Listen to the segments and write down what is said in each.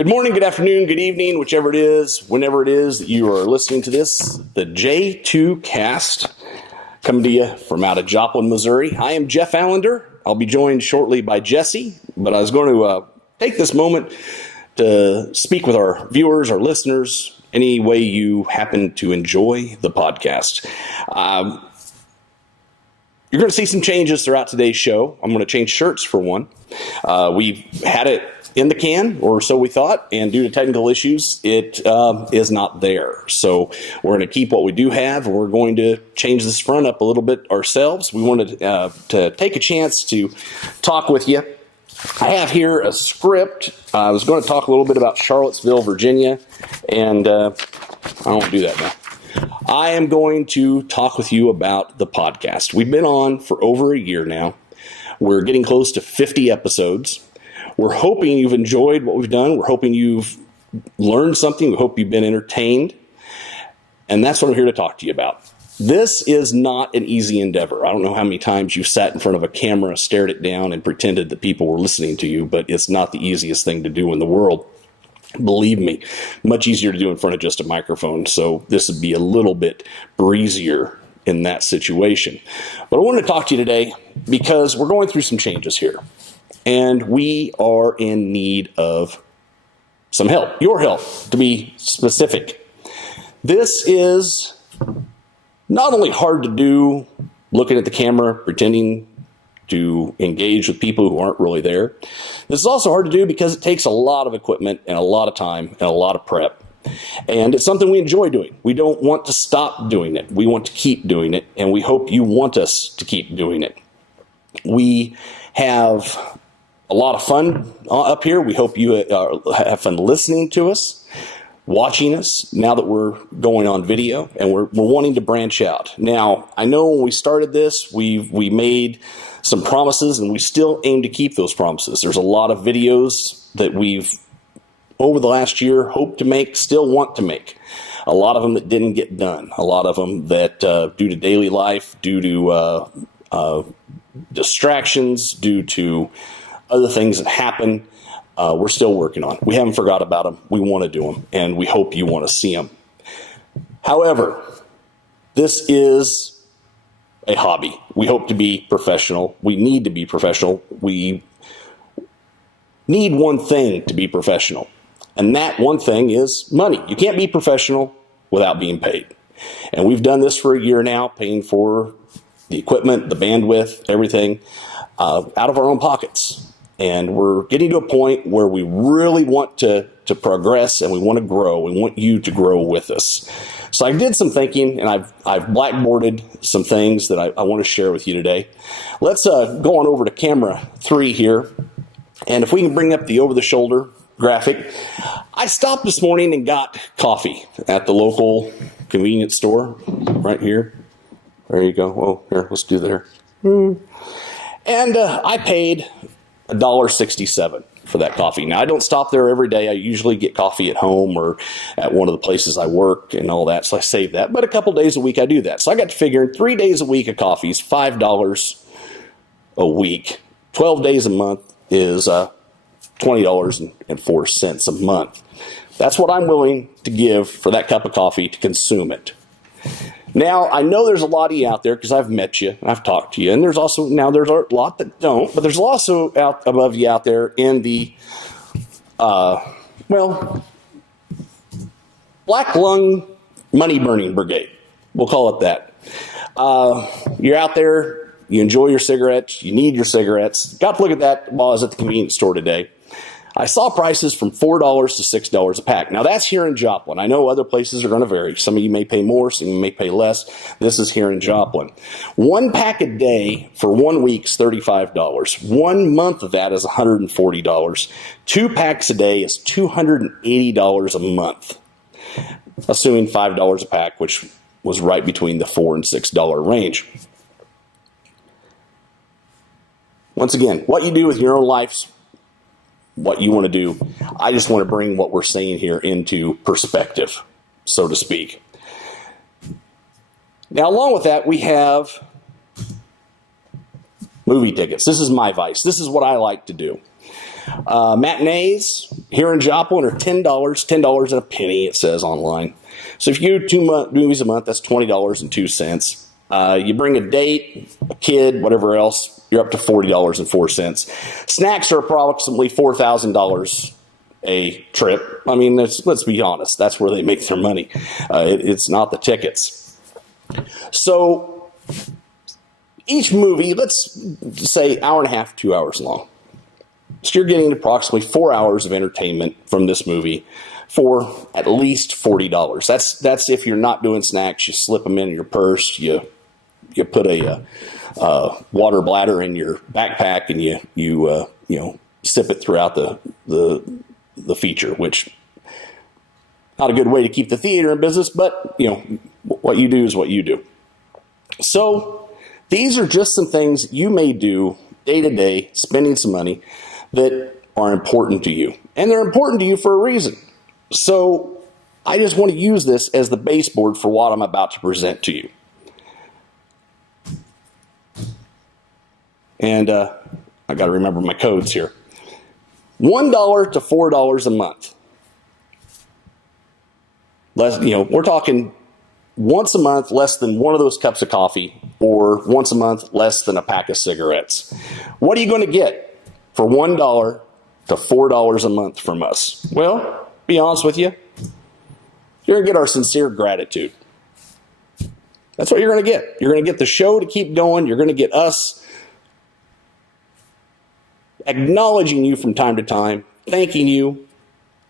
Good morning, good afternoon, good evening, whichever it is, whenever it is that you are listening to this, the J2Cast coming to you from out of Joplin, Missouri. I am Jeff Allender. I'll be joined shortly by Jesse, but I was going to take this moment to speak with our viewers, our listeners, any way you happen to enjoy the podcast. You're going to see some changes throughout today's show. I'm going to change shirts for one. We've had it in the can, or so we thought, and due to technical issues, it is not there. So we're going to keep what we do have, and we're going to change this front up a little bit ourselves. We wanted to take a chance to talk with you. I have here a script. I was going to talk a little bit about Charlottesville, Virginia, and I won't do that now. I am going to talk with you about the podcast. We've been on for over a year now. We're getting close to 50 episodes. We're hoping you've enjoyed what we've done. We're hoping you've learned something. We hope you've been entertained. And that's what I'm here to talk to you about. This is not an easy endeavor. I don't know how many times you've sat in front of a camera, stared it down, and pretended that people were listening to you, but it's not the easiest thing to do in the world. Believe me, much easier to do in front of just a microphone. So this would be a little bit breezier in that situation. But I wanted to talk to you today because we're going through some changes here. And we are in need of some help, your help, to be specific. This is not only hard to do, looking at the camera, pretending to engage with people who aren't really there. This is also hard to do because it takes a lot of equipment and a lot of time and a lot of prep. And it's something we enjoy doing. We don't want to stop doing it. We want to keep doing it, and we hope you want us to keep doing it. We have a lot of fun up here. We hope you have fun listening to us, watching us, now that we're going on video, and we're wanting to branch out. Now, I know when we started this, we made some promises, and we still aim to keep those promises. There's a lot of videos that we've, over the last year, hoped to make, still want to make. A lot of them that didn't get done. A lot of them that, due to daily life, due to distractions, due to other things that happen, we're still working on. We haven't forgot about them. We want to do them, and we hope you want to see them. However, this is a hobby. We hope to be professional. We need to be professional. We need one thing to be professional, and that one thing is money. You can't be professional without being paid. And we've done this for a year now, paying for the equipment, the bandwidth, everything out of our own pockets. And we're getting to a point where we really want to progress, and we want to grow. We want you to grow with us. So I did some thinking, and I've blackboarded some things that I want to share with you today. Let's go on over to camera 3 here. And if we can bring up the over-the-shoulder graphic. I stopped this morning and got coffee at the local convenience store right here. There you go. Oh, here, let's do there. And I paid $1.67 for that coffee. Now, I don't stop there every day. I usually get coffee at home or at one of the places I work and all that, so I save that. But a couple days a week, I do that. So I got to figuring 3 days a week of coffee is $5 a week. 12 days a month is $20.04 a month. That's what I'm willing to give for that cup of coffee to consume it. Now, I know there's a lot of you out there because I've met you, I've talked to you, and there's also, now there's a lot that don't, but there's also out above you out there in the, black lung money burning brigade. We'll call it that. You're out there, you enjoy your cigarettes, you need your cigarettes. Got to look at that while I was at the convenience store today. I saw prices from $4 to $6 a pack. Now, that's here in Joplin. I know other places are going to vary. Some of you may pay more, some of you may pay less. This is here in Joplin. 1 pack a day for 1 week is $35. 1 month of that is $140. 2 packs a day is $280 a month, assuming $5 a pack, which was right between the $4 and $6 range. Once again, what you do with your own life's what you want to do. I just want to bring what we're saying here into perspective, so to speak. Now, along with that, we have movie tickets. This is my vice. This is what I like to do. Matinees here in Joplin are $10, $10 and a penny, it says online. So if you do 2 movies a month, that's $20.02. You bring a date, a kid, whatever else, you're up to $40.04. Snacks are approximately $4,000 a trip. I mean, let's be honest, that's where they make their money. It's not the tickets. So each movie, let's say hour and a half, 2 hours long. So you're getting approximately 4 hours of entertainment from this movie for at least $40. That's if you're not doing snacks. You slip them in your purse. You put a water bladder in your backpack, and you sip it throughout the feature, which not a good way to keep the theater in business, but what you do is what you do. So these are just some things you may do day to day, spending some money that are important to you, and they're important to you for a reason. So I just want to use this as the baseboard for what I'm about to present to you. And I got to remember my codes here. $1 to $4 a month. We're talking once a month, less than one of those cups of coffee, or once a month, less than a pack of cigarettes. What are you going to get for $1 to $4 a month from us? Well, be honest with you, you're going to get our sincere gratitude. That's what you're going to get. You're going to get the show to keep going. You're going to get us acknowledging you from time to time, thanking you,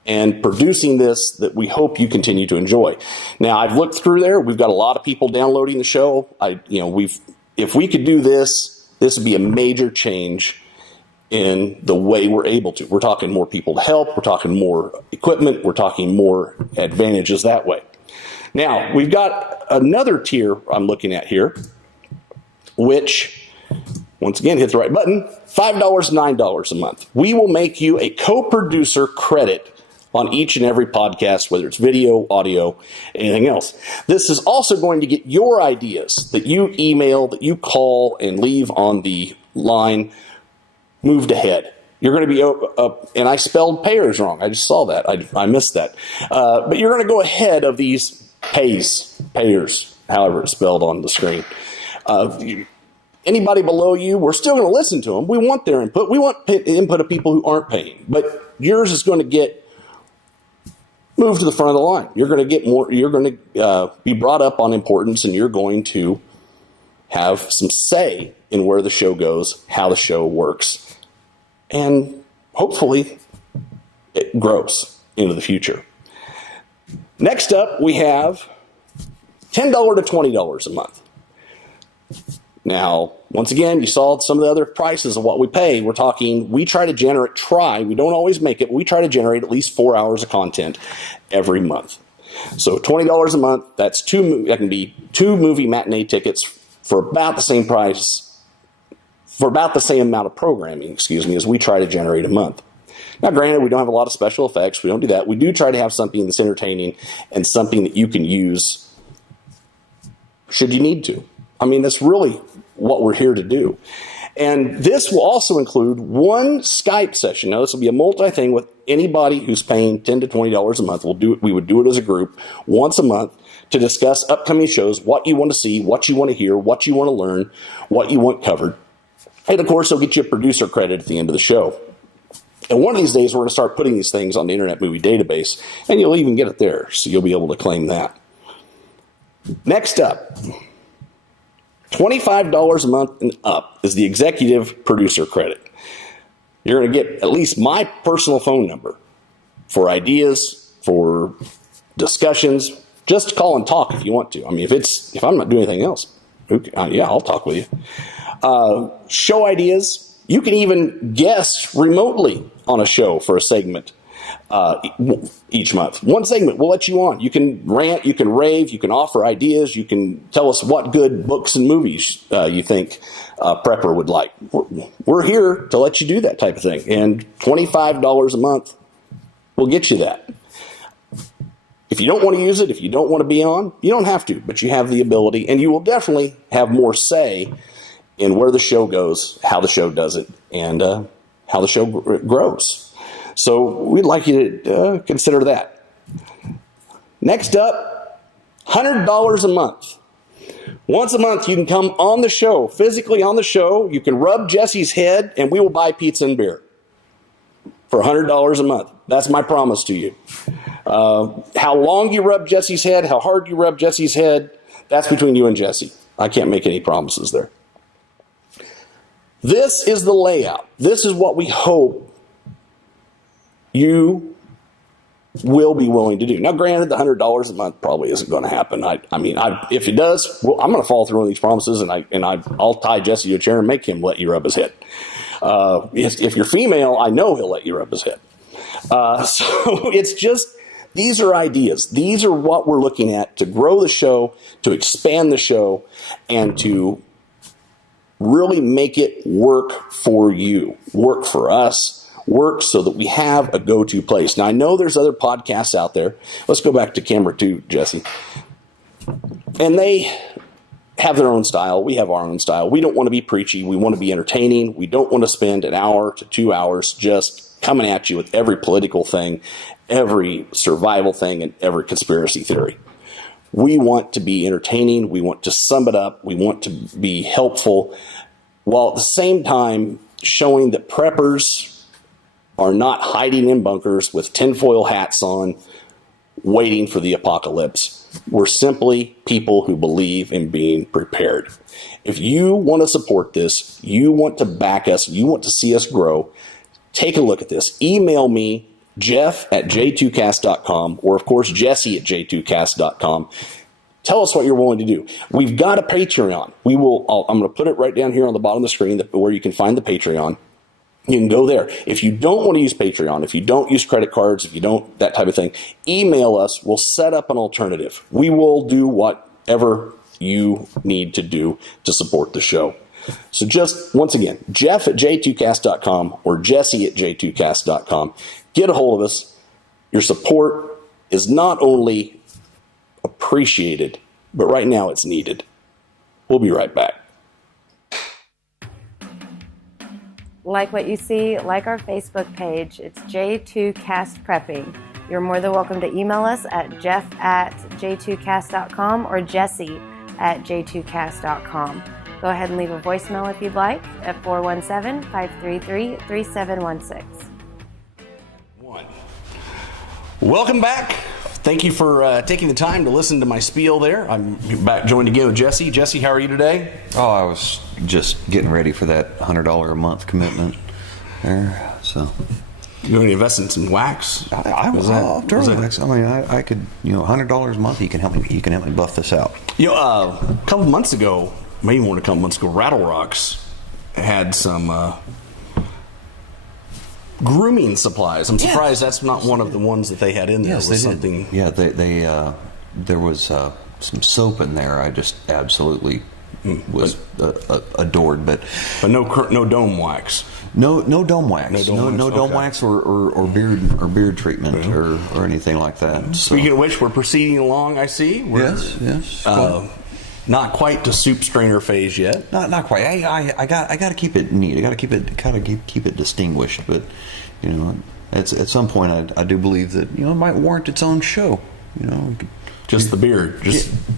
and producing this that we hope you continue to enjoy. Now, I've looked through there. We've got a lot of people downloading the show. If we could do this, this would be a major change in the way we're able to. We're talking more people to help. We're talking more equipment. We're talking more advantages that way. Now, we've got another tier I'm looking at here, which, once again, hit the right button, $5, $9 a month. We will make you a co-producer credit on each and every podcast, whether it's video, audio, anything else. This is also going to get your ideas that you email, that you call and leave on the line, moved ahead. You're going to be and I spelled payers wrong. I just saw that. I missed that. But you're going to go ahead of these payers, however it's spelled on the screen. Anybody below you, we're still going to listen to them. We want their input. We want input of people who aren't paying. But yours is going to get moved to the front of the line. You're going to get more. You're going to be brought up on importance, and you're going to have some say in where the show goes, how the show works. And hopefully it grows into the future. Next up, we have $10 to $20 a month. Now, once again, you saw some of the other prices of what we pay. We're talking, we try to generate, we don't always make it, but we try to generate at least 4 hours of content every month. So $20 a month, that can be 2 movie matinee tickets for about the same price, for about the same amount of programming, as we try to generate a month. Now, granted, we don't have a lot of special effects. We don't do that. We do try to have something that's entertaining and something that you can use should you need to. I mean, that's really what we're here to do. And this will also include one Skype session. Now, this will be a multi-thing with anybody who's paying $10 to $20 a month. We would do it as a group once a month to discuss upcoming shows, what you want to see, what you want to hear, what you want to learn, what you want covered. And, of course, they'll get you a producer credit at the end of the show. And one of these days, we're going to start putting these things on the Internet Movie Database, and you'll even get it there, so you'll be able to claim that. Next up, $25 a month and up is the executive producer credit. You're going to get at least my personal phone number for ideas, for discussions. Just call and talk if you want to. I mean, if I'm not doing anything else, yeah, I'll talk with you. Show ideas. You can even guest remotely on a show for a segment each month. One segment, we'll let you on. You can rant, you can rave, you can offer ideas, you can tell us what good books and movies you think Prepper would like. We're here to let you do that type of thing. And $25 a month will get you that. If you don't want to use it, if you don't want to be on, you don't have to, but you have the ability, and you will definitely have more say in where the show goes, how the show does it, and how the show grows. So we'd like you to consider that. Next up, $100 a month. Once a month, you can come on the show, physically on the show. You can rub Jesse's head, and we will buy pizza and beer for $100 a month. That's my promise to you. How long you rub Jesse's head, how hard you rub Jesse's head, that's between you and Jesse. I can't make any promises there. This is the layout. This is what we hope you will be willing to do. Now, granted, the $100 a month probably isn't going to happen. If it does, well, I'm going to follow through on these promises, and I'll tie Jesse to a chair and make him let you rub his head. If you're female, I know he'll let you rub his head. So it's just, these are ideas. These are what we're looking at to grow the show, to expand the show, and to really make it work for you, work for us, work so that we have a go-to place. Now, I know there's other podcasts out there. Let's go back to camera 2, Jesse. And they have their own style. We have our own style. We don't want to be preachy. We want to be entertaining. We don't want to spend an hour to 2 hours just coming at you with every political thing, every survival thing, and every conspiracy theory. We want to be entertaining. We want to sum it up. We want to be helpful, while at the same time showing that preppers are not hiding in bunkers with tinfoil hats on, waiting for the apocalypse. We're simply people who believe in being prepared. If you want to support this, you want to back us, you want to see us grow, take a look at this. Email me, jeff@j2cast.com, or of course, jesse@j2cast.com. Tell us what you're willing to do. We've got a Patreon. I'm going to put it right down here on the bottom of the screen where you can find the Patreon. You can go there. If you don't want to use Patreon, if you don't use credit cards, if you don't, that type of thing, email us. We'll set up an alternative. We will do whatever you need to do to support the show. So just, once again, jeff@j2cast.com or jesse@j2cast.com. Get a hold of us. Your support is not only appreciated, but right now it's needed. We'll be right back. Like what you see, like our Facebook page. It's J2Cast Prepping. You're more than welcome to email us at jeff@j2cast.com or jesse@j2cast.com. Go ahead and leave a voicemail if you'd like at 417-533-3716. Welcome back. Thank you for taking the time to listen to my spiel there. I'm back joined again with Jesse. Jesse, how are you today? Oh, I was just getting ready for that $100 a month commitment there. So, you going to invest in some wax? I could, $100 a month. You can help me buff this out. A couple months ago, maybe more than a couple months ago, Rattle Rocks had some grooming supplies. I'm surprised that's not one of the ones that they had in there. Yes, they did. Yeah, they there was some soap in there. I just absolutely was adored, but no dome wax. No dome wax. No dome wax or beard treatment or anything like that. Speaking of which, we're proceeding along. I see. Yes. Not quite to soup strainer phase yet. Not quite. I got to keep it neat. I got to keep it distinguished. But at some point, I do believe that it might warrant its own show. Just the beard,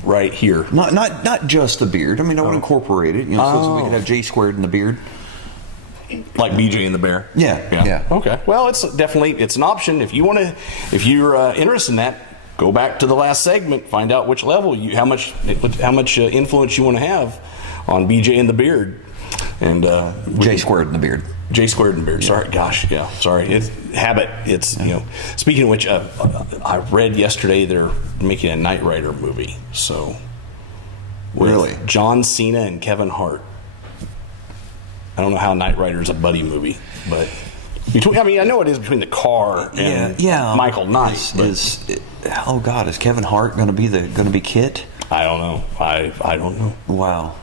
right here. Not just the beard. I mean, I would incorporate it. So we could have J squared in the beard, like BJ and the Bear. Yeah. Okay. Well, it's an option if you're interested in that. Go back to the last segment, find out which level how much influence you want to have on BJ and the Beard, and J squared in the beard. J squared in the beard. Sorry, sorry. It's habit. It's Speaking of which, I read yesterday they're making a Knight Rider movie. So, really, John Cena and Kevin Hart. I don't know how Knight Rider is a buddy movie, but. I know it is between the car and Michael Knight. Is Kevin Hart going to be Kit? I don't know. I don't know. Wow.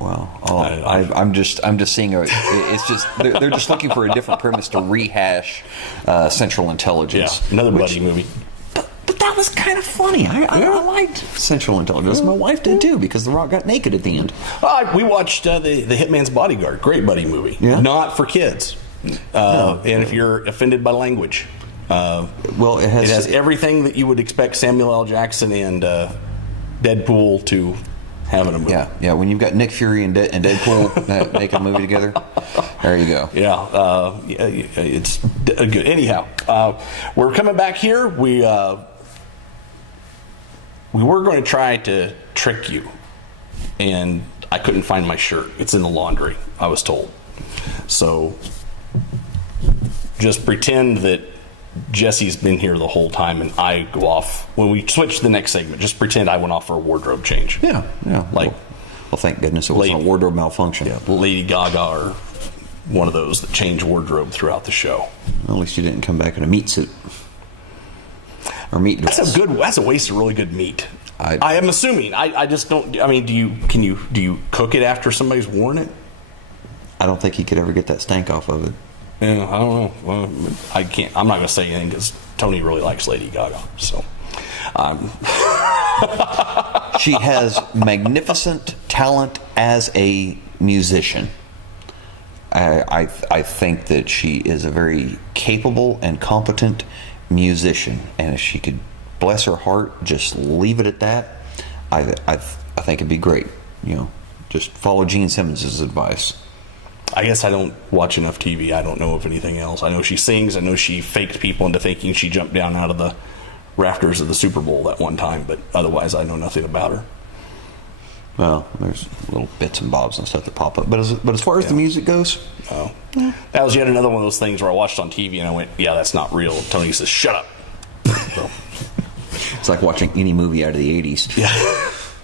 I'm just seeing it's just they're just looking for a different premise to rehash Central Intelligence. Yeah, another buddy movie. But that was kind of funny. I liked Central Intelligence. My wife did too, because The Rock got naked at the end. We watched the Hitman's Bodyguard. Great buddy movie. Yeah. Not for kids. And if you're offended by language, well, it it has has everything that you would expect Samuel L. Jackson and Deadpool to have in a movie. Yeah. When you've got Nick Fury and Deadpool making a movie together, there you go. Yeah, it's good. Anyhow, we're coming back here. We were going to try to trick you, and I couldn't find my shirt. It's in the laundry, I was told. So just pretend that Jesse's been here the whole time, and I go off when we switch to the next segment. Just pretend I went off for a wardrobe change. Yeah. Like, well, thank goodness it wasn't a wardrobe malfunction. yeah, Lady Gaga or one of those that change wardrobe throughout the show. Well, at least you didn't come back in a meat suit or meat dress. That's a waste of really good meat. I am assuming. I just don't. I mean, do you cook it after somebody's worn it? I don't think he could ever get that stank off of it. Yeah, I don't know. Well, I can't. I'm not going to say anything because Tony really likes Lady Gaga. So, she has magnificent talent as a musician. I think that she is a very capable and competent musician, and if she could, bless her heart, just leave it at that, I think it'd be great. Just follow Gene Simmons' advice. I guess I don't watch enough TV. I don't know of anything else. I know she sings. I know she faked people into thinking she jumped down out of the rafters of the Super Bowl that one time, but otherwise I know nothing about her. Well, there's little bits and bobs and stuff that pop up. But as far as the music goes, that was yet another one of those things where I watched on TV and I went, yeah, that's not real. Tony says, shut up. So, it's like watching any movie out of the 80s. Yeah.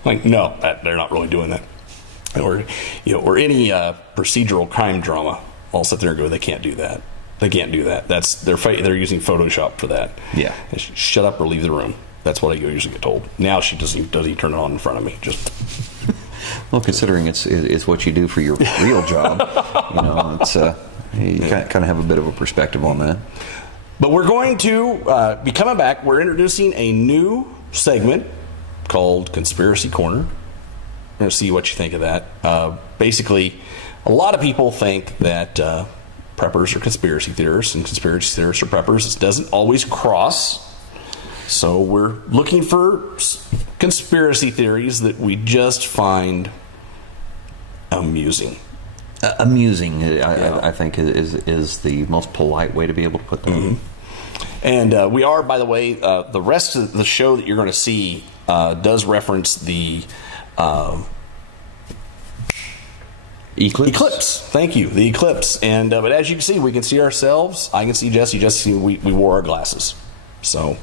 Like, no, they're not really doing that. Or any procedural crime drama. I'll sit there and go, they can't do that. They can't do that. They're using Photoshop for that. Yeah. Shut up or leave the room. That's what I usually get told. Now she doesn't turn it on in front of me. Just well, considering it's what you do for your real job, it's you kind of have a bit of a perspective on that. But we're going to be coming back. We're introducing a new segment called Conspiracy Corner. We're going to see what you think of that. Basically, a lot of people think that preppers are conspiracy theorists and conspiracy theorists are preppers. It doesn't always cross. So we're looking for conspiracy theories that we just find amusing. Amusing, I think, is the most polite way to be able to put that. Mm-hmm. And we are, by the way, the rest of the show that you're going to see does reference the eclipse. Thank you, the eclipse. And but as you can see, we can see ourselves. I can see Jesse. Jesse, we wore our glasses, so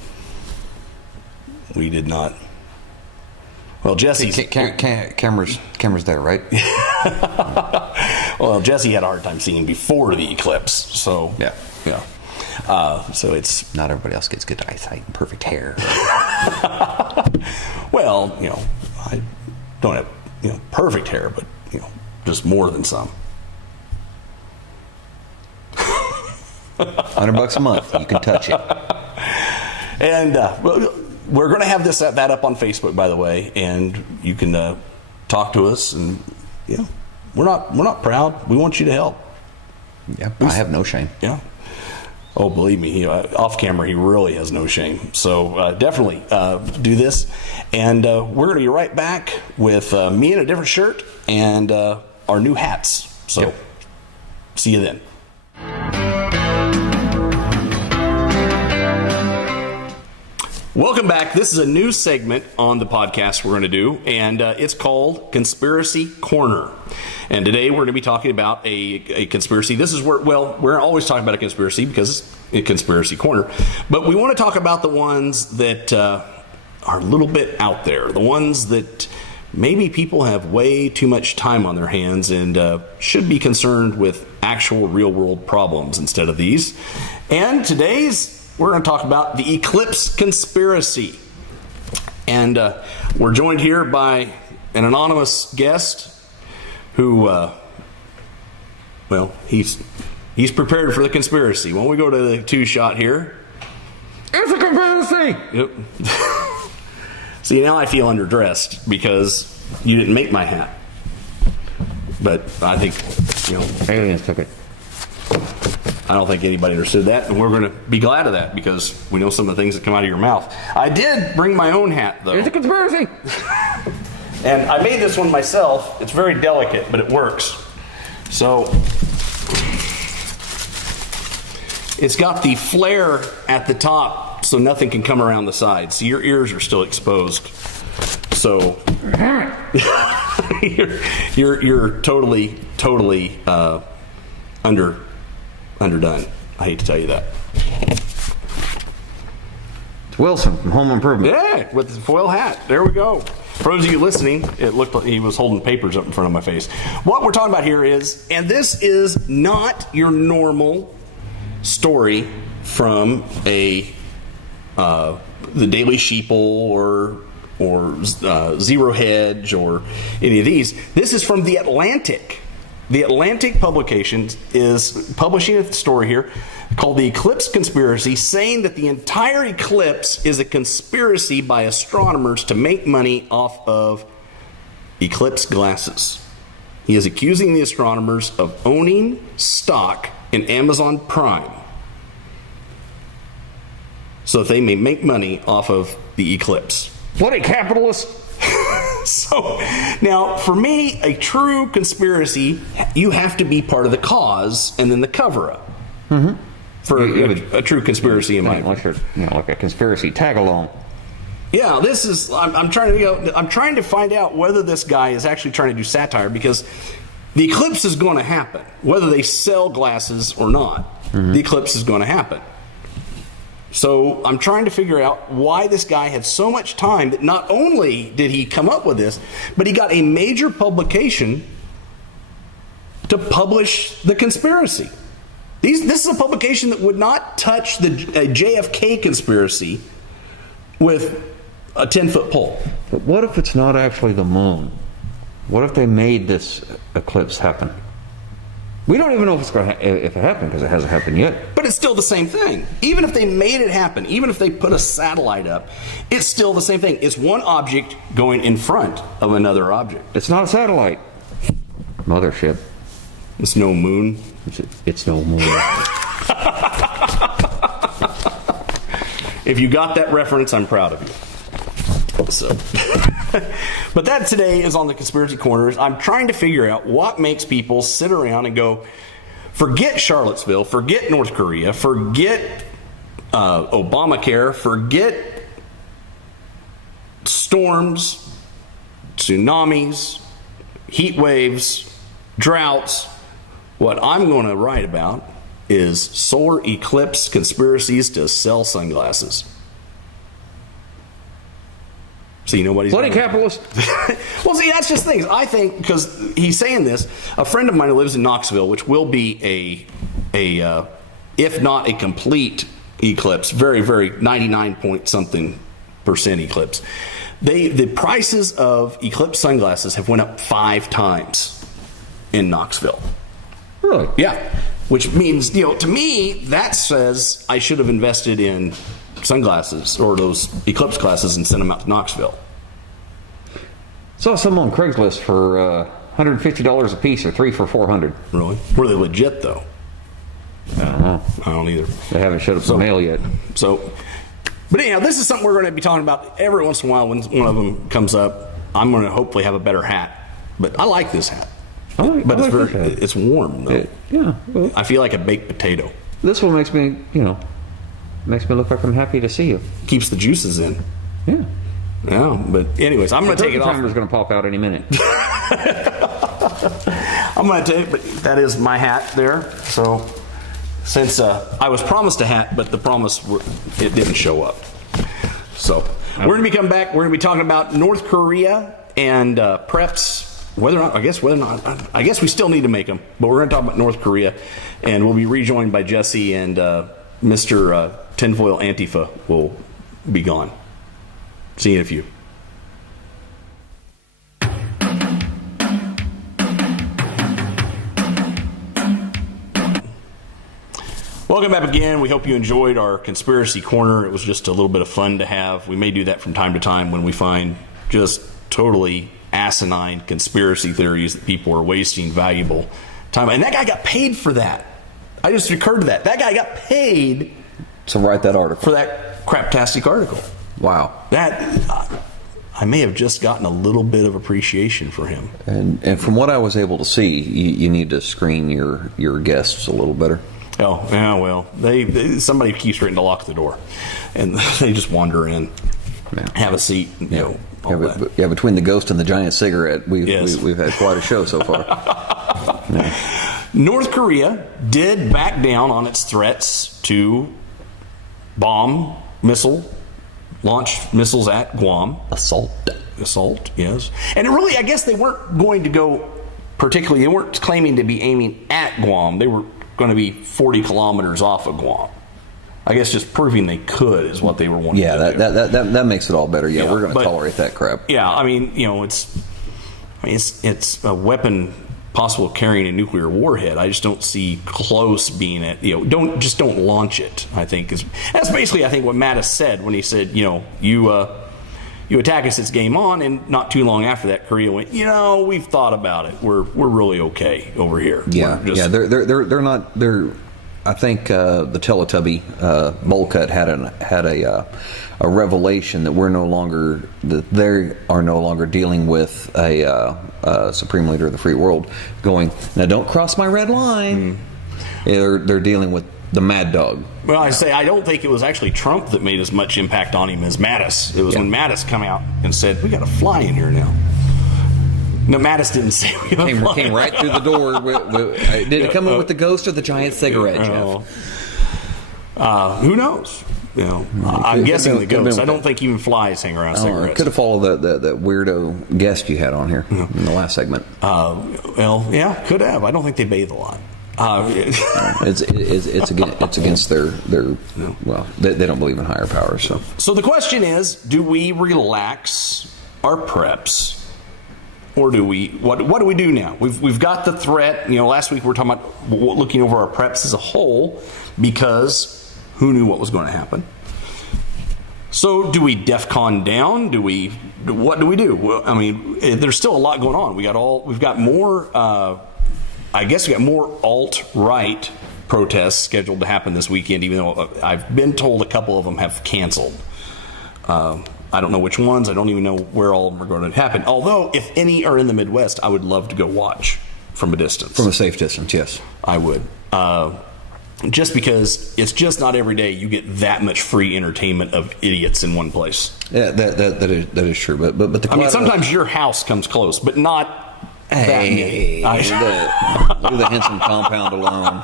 we did not. Well, Jesse's camera's there, right? Well, Jesse had a hard time seeing before the eclipse, so yeah. So it's not everybody else gets good eyesight and perfect hair. Well, I don't have perfect hair, but just more than some. $100 a month, you can touch it. And we're going to have that up on Facebook, by the way, and you can talk to us. And we're not proud. We want you to help. Yeah, I have no shame. Yeah. Oh, believe me, off camera, he really has no shame. So definitely do this. And we're going to be right back with me in a different shirt and our new hats. So see you then. Welcome back. This is a new segment on the podcast we're going to do, and it's called Conspiracy Corner. And today we're going to be talking about a conspiracy. This is where, we're always talking about a conspiracy because it's a conspiracy corner. But we want to talk about the ones that are a little bit out there, the ones that maybe people have way too much time on their hands and should be concerned with actual real-world problems instead of these. And we're going to talk about the eclipse conspiracy. And we're joined here by an anonymous guest who, he's prepared for the conspiracy. When we go to the two-shot here. It's a conspiracy! Yep. See, now I feel underdressed because you didn't make my hat. But I think, aliens took it. I don't think anybody understood that, and we're going to be glad of that because we know some of the things that come out of your mouth. I did bring my own hat, though. It's a conspiracy. And I made this one myself. It's very delicate, but it works. So it's got the flare at the top so nothing can come around the sides. So your ears are still exposed. So you're totally underdone. I hate to tell you that. It's Wilson from Home Improvement. Yeah, with the foil hat. There we go. For those of you listening, it looked like he was holding papers up in front of my face. What we're talking about here is, and this is not your normal story from the Daily Sheeple or Zero Hedge or any of these. This is from The Atlantic. The Atlantic publication is publishing a story here called The Eclipse Conspiracy, saying that the entire eclipse is a conspiracy by astronomers to make money off of eclipse glasses. He is accusing the astronomers of owning stock in Amazon Prime so that they may make money off of the eclipse. Bloody capitalists. So now, for me, a true conspiracy, you have to be part of the cause and then the cover-up. Mm-hmm. For a true conspiracy, in my opinion. Like a conspiracy tag-along. Yeah, this is. I'm trying to find out whether this guy is actually trying to do satire, because the eclipse is going to happen, whether they sell glasses or not. Mm-hmm. The eclipse is going to happen. So I'm trying to figure out why this guy had so much time that not only did he come up with this, but he got a major publication to publish the conspiracy. This is a publication that would not touch the JFK conspiracy with a 10-foot pole. But what if it's not actually the moon? What if they made this eclipse happen? We don't even know if it's going to if it happened, because it hasn't happened yet. But it's still the same thing. Even if they made it happen, even if they put a satellite up, it's still the same thing. It's one object going in front of another object. It's not a satellite. Mothership. It's no moon. It's no moon. If you got that reference, I'm proud of you. So, but that today is on the Conspiracy Corners. I'm trying to figure out what makes people sit around and go, forget Charlottesville, forget North Korea, forget Obamacare, forget storms, tsunamis, heat waves, droughts. What I'm going to write about is solar eclipse conspiracies to sell sunglasses. So you know what he's bloody capitalist. Well, see, that's just things. I think, because he's saying this, a friend of mine who lives in Knoxville, which will be a if not a complete eclipse, very, very 99 point something % eclipse. The prices of eclipse sunglasses have went up 5 times in Knoxville. Really? Yeah. Which means, to me, that says I should have invested in sunglasses or those eclipse glasses and sent them out to Knoxville. Saw some on Craigslist for $150 a piece, or 3 for $400. Really? Were they legit though? I don't know. I don't either. They haven't showed up in the mail yet. So, but anyhow, this is something we're going to be talking about every once in a while when one of them comes up. I'm going to hopefully have a better hat, but I like this hat. It's warm though. Yeah. Well, I feel like a baked potato. This one makes me, makes me look like I'm happy to see you. Keeps the juices in. Yeah. Yeah, but anyways, I'm going to take it off. The timer's going to pop out any minute. I'm going to take, but that is my hat there. So, since I was promised a hat, but the promise it didn't show up. So, we're going to be coming back. We're going to be talking about North Korea and preps. I guess we still need to make them, but we're going to talk about North Korea, and we'll be rejoined by Jesse, and Mr. Tinfoil Antifa will be gone. See you in a few. Welcome back again. We hope you enjoyed our Conspiracy Corner. It was just a little bit of fun to have. We may do that from time to time when we find just totally asinine conspiracy theories that people are wasting valuable time. And that guy got paid for that. I just occurred to that. That guy got paid So write that article. for that craptastic article. Wow. That I may have just gotten a little bit of appreciation for him. And from what I was able to see, you need to screen your guests a little better. Oh, yeah, well, somebody keeps threatening to lock the door, and they just wander in, have a seat, you know. All that. Yeah, between the ghost and the giant cigarette, we've had quite a show so far. North Korea did back down on its threats to launch missiles at Guam. Assault, yes. And really, I guess they weren't going to go particularly, they weren't claiming to be aiming at Guam. They were going to be 40 kilometers off of Guam. I guess just proving they could is what they were wanting to do. That makes it all better. Yeah, we're going to tolerate that crap. Yeah, I mean, you know, it's a weapon possible of carrying a nuclear warhead. I just don't see close being it. You know, don't launch it. I think that's basically what Mattis said when he said, you know, you attack us, it's game on. And not too long after that, Korea went, you know, we've thought about it. We're really okay over here. Yeah, they're not. I think the Teletubby bowl cut had a revelation that they are no longer dealing with a supreme leader of the free world. Going, now don't cross my red line. They're dealing with the mad dog. Well, I don't think it was actually Trump that made as much impact on him as Mattis. It was when Mattis come out and said, "We got a fly in here now." No, Mattis didn't say we came right through the door. Did it come in with the ghost or the giant cigarette, Jeff? Who knows? You know, I'm guessing the ghost. I don't think even flies hang around cigarettes. Could have followed the weirdo guest you had on here in the last segment. Well, yeah, could have. I don't think they bathe a lot. It's against their well, they don't believe in higher powers. So the question is, do we relax our preps? Or do we? What do we do now? We've got the threat. You know, last week we were talking about looking over our preps as a whole because who knew what was going to happen? So do we DEFCON down? What do we do? Well, I mean, there's still a lot going on. We've got more. I guess we got more alt-right protests scheduled to happen this weekend. Even though I've been told a couple of them have canceled. I don't know which ones. I don't even know where all of them are going to happen. Although, if any are in the Midwest, I would love to go watch from a distance. From a safe distance, yes. I would. Just because it's just not every day you get that much free entertainment of idiots in one place. Yeah, that is true. But sometimes your house comes close, but not that many. Leave the Henson compound alone.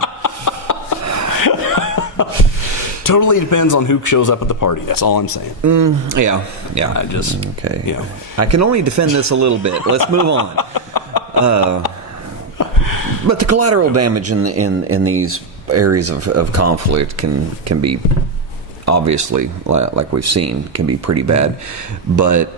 Totally depends on who shows up at the party. That's all I'm saying. Yeah. Okay. Yeah. I can only defend this a little bit. Let's move on. But the collateral damage in these areas of conflict can be obviously, like we've seen, can be pretty bad. But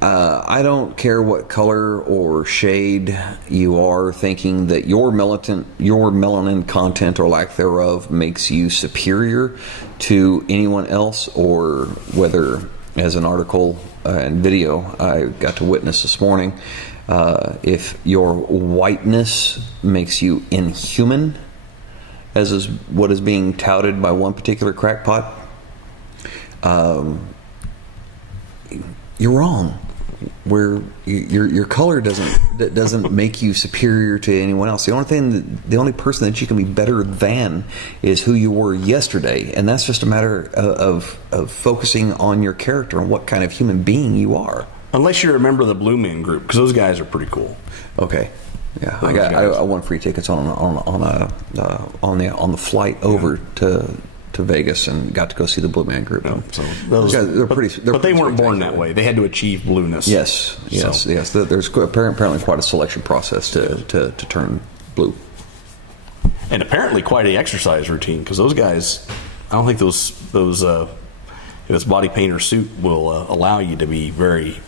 I don't care what color or shade you are thinking that your melanin content or lack thereof makes you superior to anyone else, or whether, as an article and video I got to witness this morning, if your whiteness makes you inhuman, as is what is being touted by one particular crackpot, you're wrong. Where your color doesn't make you superior to anyone else. The only person that you can be better than is who you were yesterday, and that's just a matter of focusing on your character and what kind of human being you are. Unless you're a member of the Blue Man Group, because those guys are pretty cool. Okay. Yeah, I won free tickets on the flight over to Vegas and got to go see the Blue Man Group. Yeah, so those guys, but they weren't born that way. They had to achieve blueness. Yes. There's apparently quite a selection process to turn blue, and apparently quite an exercise routine, because those guys, I don't think those this body paint or suit will allow you to be very,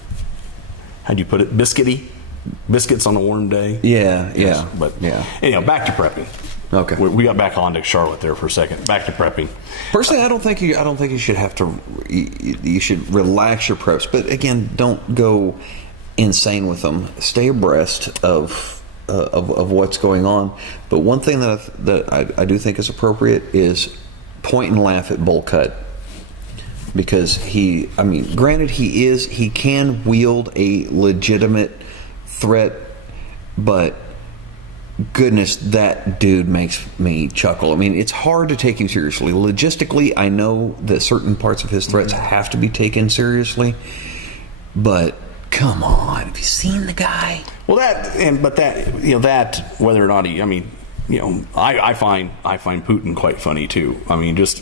how do you put it, biscuits on a warm day. Yeah. But anyhow, back to prepping. Okay, we got back on to Charlotte there for a second. Back to prepping. Personally, I don't think you should have to. You should relax your preps, but again, don't go insane with them. Stay abreast of of what's going on. But one thing that I do think is appropriate is point and laugh at Bull Cut, because granted, he can wield a legitimate threat, but goodness, that dude makes me chuckle. I mean, it's hard to take him seriously. Logistically, I know that certain parts of his threats have to be taken seriously, but come on, have you seen the guy? Well, that whether or not I find Putin quite funny too. I mean, he's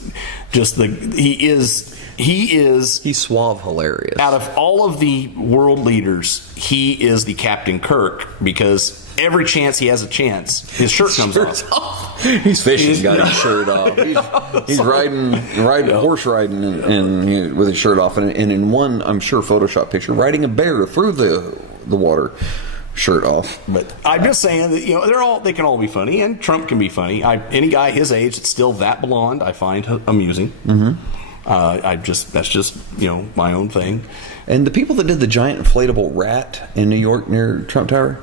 suave hilarious. Out of all of the world leaders, he is the Captain Kirk, because every chance he has a chance, his shirt comes off. He's fishing, got his shirt off. He's riding horse riding, and with his shirt off, and in one, I'm sure, Photoshop picture, riding a bear through the water, shirt off. But I'm just saying that they can all be funny, and Trump can be funny. Any guy his age that's still that blonde, I find amusing. Mm-hmm. That's just my own thing. And the people that did the giant inflatable rat in New York near Trump Tower.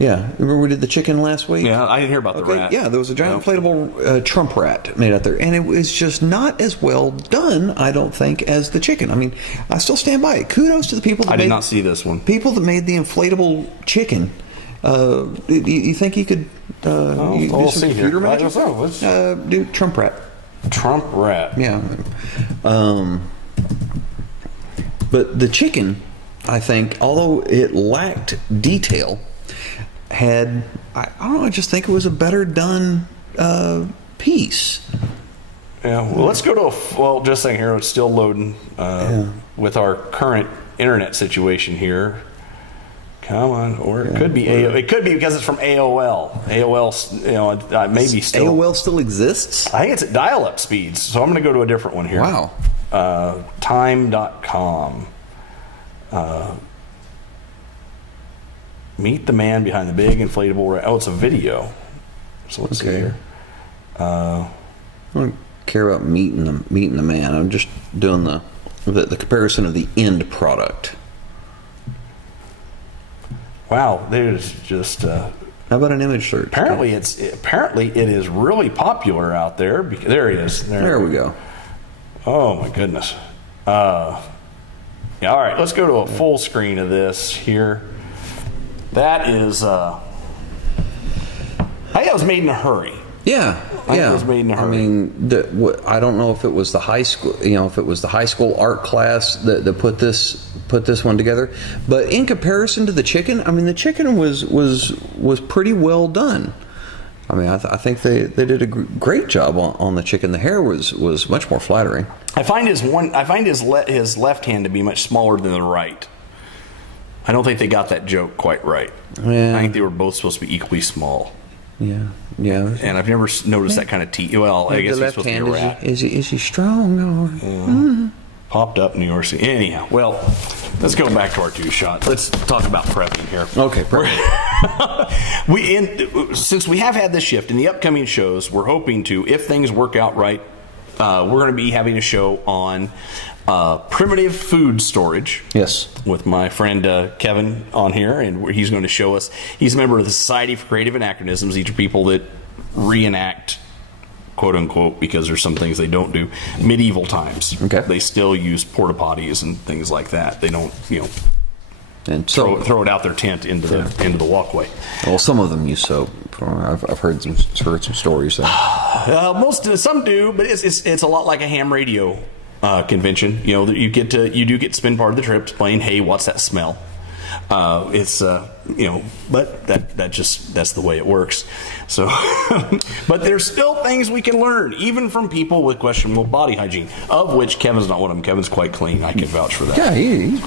Yeah, remember we did the chicken last week? Yeah, I didn't hear about the rat. Yeah, there was a giant inflatable Trump rat made out there, and it was just not as well done, I don't think, as the chicken. I mean, I still stand by it. Kudos to the people that I did not see this one. People that made the inflatable chicken. You think you could do some computer magic? Do Trump rat. Trump rat. Yeah. But the chicken, I think, although it lacked detail, had, I don't know, I just think it was a better done piece. Yeah, well, let's go to just saying here, it's still loading with our current internet situation here. Come on, or it could be it could be because it's from AOL. AOL, maybe still. AOL still exists? I think it's at dial-up speeds, so I'm going to go to a different one here. Wow. Time.com. Meet the man behind the big inflatable. It's a video. So let's see here. I don't care about meeting the man. I'm just doing the comparison of the end product. Wow, there's just. How about an image search? Apparently, it is really popular out there. There he is. There we go. Oh my goodness. Yeah. All right, let's go to a full screen of this here. That is. I think that was made in a hurry. Yeah, It was made in a hurry. I mean, I don't know if it was the high school, if it was the high school art class that put this one together. But in comparison to the chicken, I mean, the chicken was pretty well done. I mean, I think they did a great job on the chicken. The hair was much more flattering. I find his left hand to be much smaller than the right. I don't think they got that joke quite right. Yeah. I think they were both supposed to be equally small. Yeah. And I've never noticed that kind of teeth. Well, I guess he's supposed to be a rat. Is he strong? Popped up New York City. Anyhow, well, let's go back to our two-shot. Let's talk about prepping here. Okay, prepping. Since we have had this shift in the upcoming shows, we're hoping to, if things work out right, we're going to be having a show on primitive food storage. Yes. With my friend Kevin on here, and he's going to show us. He's a member of the Society for Creative Anachronisms. These are people that reenact, quote unquote, because there's some things they don't do, medieval times. Okay. They still use porta potties and things like that. They don't, and so throw it out their tent into the walkway. Well, some of them use soap. I've heard some stories. Some do, but it's a lot like a ham radio convention. You do get to spend part of the trip playing, hey, what's that smell? But that's the way it works. So, but there's still things we can learn, even from people with questionable body hygiene, of which Kevin's not one of them. Kevin's quite clean. I can vouch for that. Yeah, he's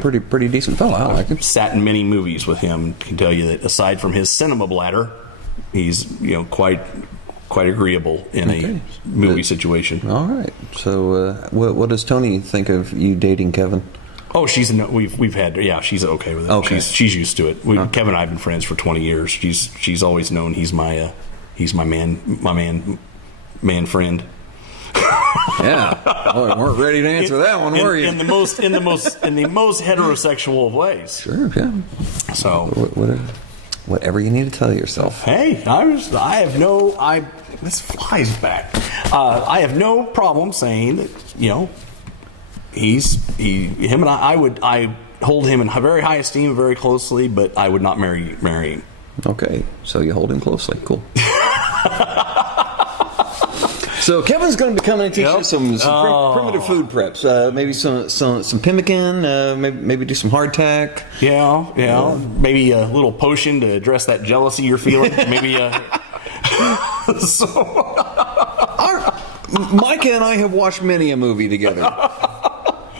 pretty decent fellow. I like him. Sat in many movies with him. Can tell you that aside from his cinema bladder, he's quite agreeable in a movie situation. All right. So, what does Tony think of you dating Kevin? Oh, we've had, she's okay with it. Okay. She's used to it. Kevin and I have been friends for 20 years. She's always known he's my man friend. Yeah. Oh, you weren't ready to answer that one, were you? In the most heterosexual of ways. Sure. Yeah. So, whatever you need to tell yourself. Hey, this flies back. I have no problem saying that, him and I hold him in very high esteem, very closely, but I would not marry him. Okay, so you hold him closely. Cool. So Kevin's going to be coming and teach you some primitive food preps. Maybe some pemmican. Maybe do some hardtack. Yeah. Maybe a little potion to address that jealousy you're feeling. Maybe. Micah and I have watched many a movie together,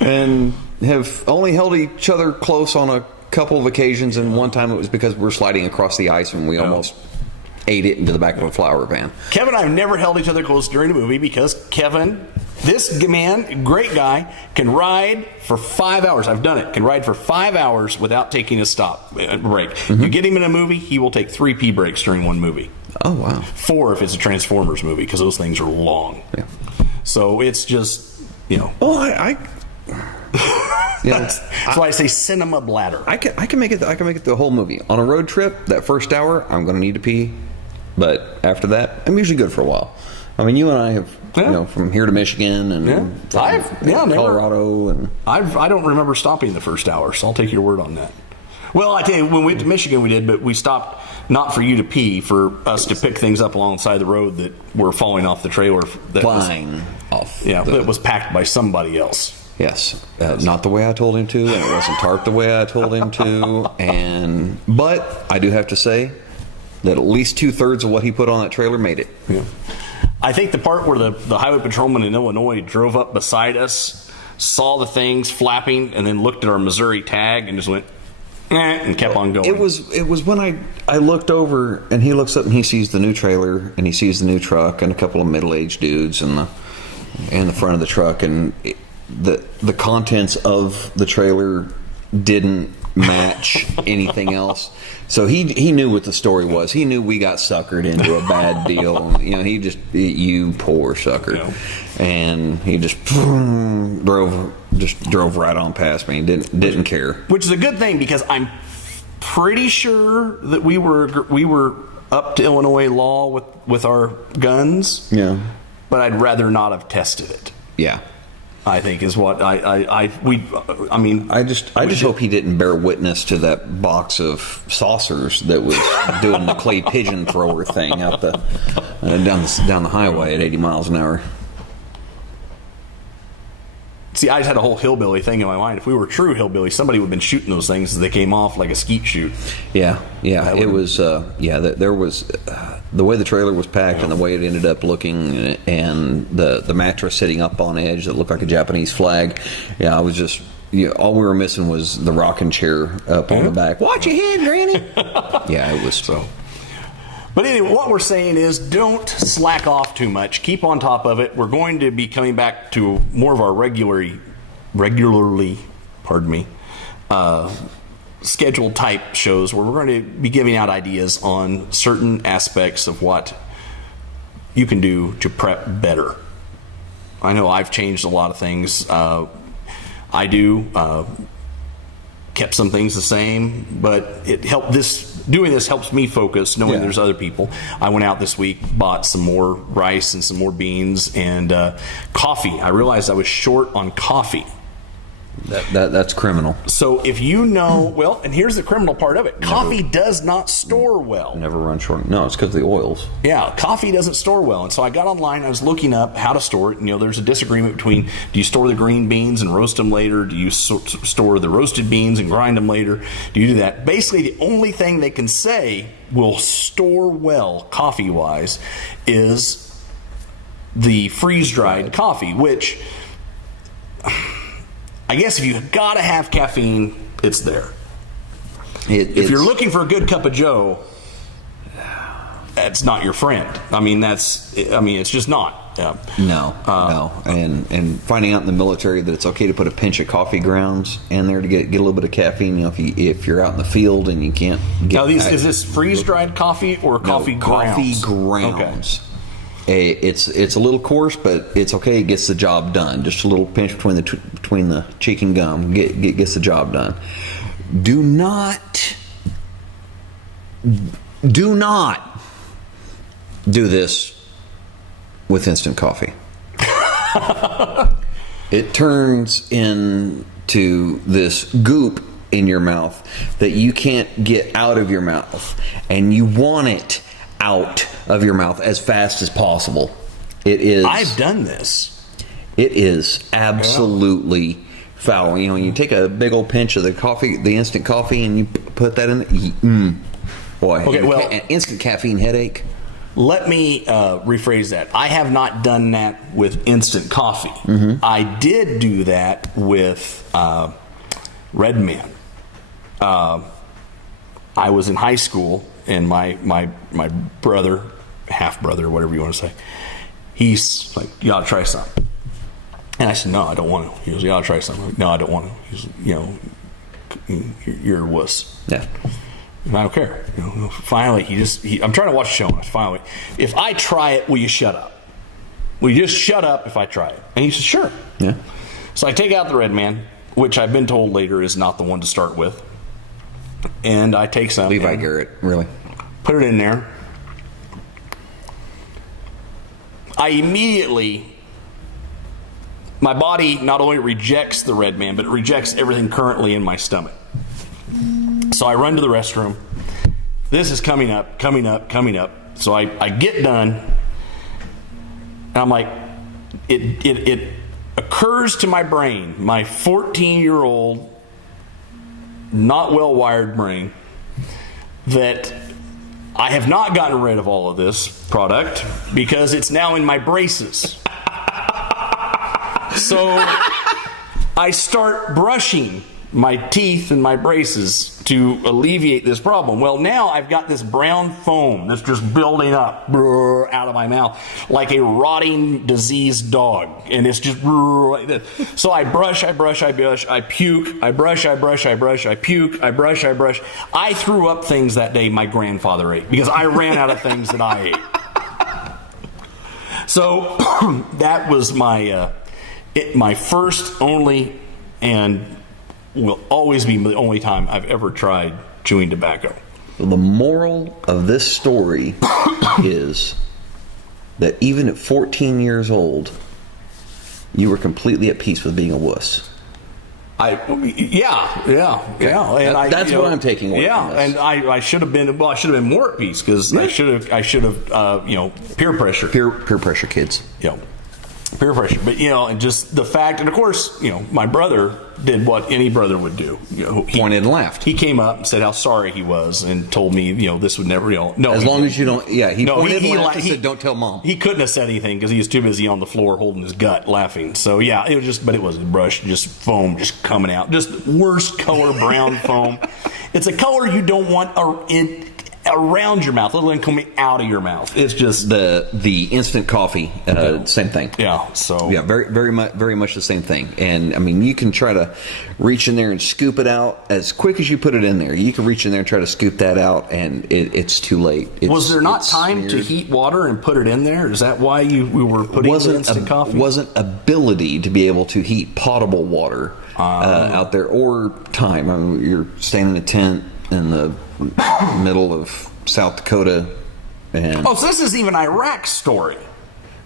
and have only held each other close on a couple of occasions. And one time it was because we were sliding across the ice and we almost ate it into the back of a flour pan. Kevin and I have never held each other close during a movie because Kevin, this man, great guy, can ride for 5 hours. I've done it. Can ride for 5 hours without taking a break. Mm-hmm. You get him in a movie, he will take 3 pee breaks during one movie. Oh, wow. 4 if it's a Transformers movie, because those things are long. Yeah. So it's just, Oh, that's why I say cinema bladder. I can make it the whole movie. On a road trip, that first hour, I'm going to need to pee. But after that, I'm usually good for a while. I mean, you and I have, from here to Michigan and Colorado, and I don't remember stopping the first hour, so I'll take your word on that. Well, I tell you, when we went to Michigan, we did, but we stopped not for you to pee, for us to pick things up alongside the road that were falling off the trailer. Flying off. Yeah, that was packed by somebody else. Yes, not the way I told him to, and it wasn't tarped the way I told him to. But I do have to say that at least 2/3 of what he put on that trailer made it. Yeah. I think the part where the highway patrolman in Illinois drove up beside us, saw the things flapping, and then looked at our Missouri tag and just went, and kept on going. It was when I looked over, and he looks up and he sees the new trailer, and he sees the new truck, and a couple of middle-aged dudes in the front of the truck, and the contents of the trailer didn't match anything else. So he knew what the story was. He knew we got suckered into a bad deal. You poor sucker. Yeah. And he just drove right on past me. Didn't care. Which is a good thing, because I'm pretty sure that we were up to Illinois law with our guns. Yeah. But I'd rather not have tested it. Yeah. I think is what I just hope he didn't bear witness to that box of saucers that was doing the clay pigeon thrower thing out down the highway at 80 miles an hour. See, I just had a whole hillbilly thing in my mind. If we were true hillbilly, somebody would have been shooting those things as they came off, like a skeet shoot. Yeah. It was. There was the way the trailer was packed and the way it ended up looking, and the mattress sitting up on edge that looked like a Japanese flag. Yeah, I was just. Yeah, all we were missing was the rocking chair up on the back. Watch your head, Granny. Yeah, it was so. But anyway, what we're saying is, don't slack off too much. Keep on top of it. We're going to be coming back to more of our regularly, scheduled type shows where we're going to be giving out ideas on certain aspects of what you can do to prep better. I know I've changed a lot of things. Kept some things the same, but doing this helps me focus, knowing there's other people. I went out this week, bought some more rice and some more beans and coffee. I realized I was short on coffee. That's criminal. So if and here's the criminal part of it. Coffee does not store well. Never run short. No, it's because of the oils. Yeah, coffee doesn't store well. And so I got online, I was looking up how to store it. There's a disagreement between, do you store the green beans and roast them later? Do you store the roasted beans and grind them later? Do you do that? Basically, the only thing they can say will store well, coffee-wise, is the freeze-dried coffee, which... I guess if you've got to have caffeine, it's there. If you're looking for a good cup of Joe, that's not your friend. It's just not. No. And finding out in the military that it's okay to put a pinch of coffee grounds in there to get a little bit of caffeine. If you're out in the field and you can't get. Now, is this freeze dried coffee or coffee grounds? Coffee grounds. Okay. It's a little coarse, but it's okay. It gets the job done. Just a little pinch between the cheek and gum gets the job done. Do not Do not do this with instant coffee. It turns into this goop in your mouth that you can't get out of your mouth, and you want it out of your mouth as fast as possible. It is. I've done this. It is absolutely foul. You know, you take a big old pinch of the coffee, the instant coffee, and you put that in. Boy, Okay, well, an instant caffeine headache. Let me rephrase that. I have not done that with instant coffee. I did do that with Red Man. I was in high school, and my brother, half brother, whatever you want to say, he's like, "You ought to try something." And I said, "No, I don't want to." He goes, "You ought to try something." "No, I don't want to." He's, you're a wuss. Yeah. I don't care. Finally, I'm trying to watch the show. And finally, if I try it, will you shut up? Will you just shut up if I try it? And he said, "Sure." Yeah. So I take out the Red Man, which I've been told later is not the one to start with. And I take some. Levi Garrett, really. Put it in there. I immediately, my body not only rejects the Red Man, but it rejects everything currently in my stomach. So I run to the restroom. This is coming up. So I get done, and I'm like, it occurs to my brain, my 14-year-old, not well-wired brain, that I have not gotten rid of all of this product because it's now in my braces. So I start brushing my teeth and my braces to alleviate this problem. Well, now I've got this brown foam that's just building up out of my mouth like a rotting, diseased dog. And it's just like this. So I brush, I puke, I brush, I puke, I brush. I threw up things that day my grandfather ate because I ran out of things that I ate. So that was my first, only, and will always be the only time I've ever tried chewing tobacco. The moral of this story is that even at 14 years old, you were completely at peace with being a wuss. Yeah. And that's what I'm taking away from this. And I should have been more at peace because I should have peer pressure. Peer pressure, kids. Peer pressure, but and just the fact, and of course, my brother did what any brother would do. He pointed and laughed. He came up and said how sorry he was, and told me, this would never, no. As long as you don't, he pointed and laughed and said, "Don't tell mom." He couldn't have said anything because he was too busy on the floor holding his gut, laughing. So it was just, but it was brush, just foam, just coming out, just worst color brown foam. It's a color you don't want around your mouth, let alone coming out of your mouth. It's just the instant coffee, same thing. Yeah. So very much the same thing. And I mean, you can try to reach in there and scoop it out as quick as you put it in there. You can reach in there and try to scoop that out, and it's too late. Was there not time to heat water and put it in there? Is that why we were putting the instant coffee? Wasn't ability to be able to heat potable water out there, or time. I mean, you're staying in a tent in the middle of South Dakota, and so this is even Iraq's story.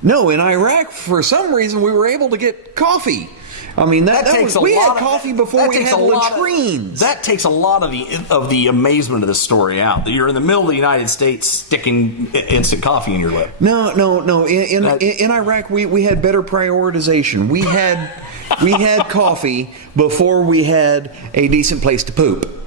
No, in Iraq, for some reason, we were able to get coffee. I mean, we had coffee before we had latrines. That takes a lot of the amazement of this story out. That you're in the middle of the United States sticking instant coffee in your lip. No. In Iraq, we had better prioritization. We had coffee before we had a decent place to poop.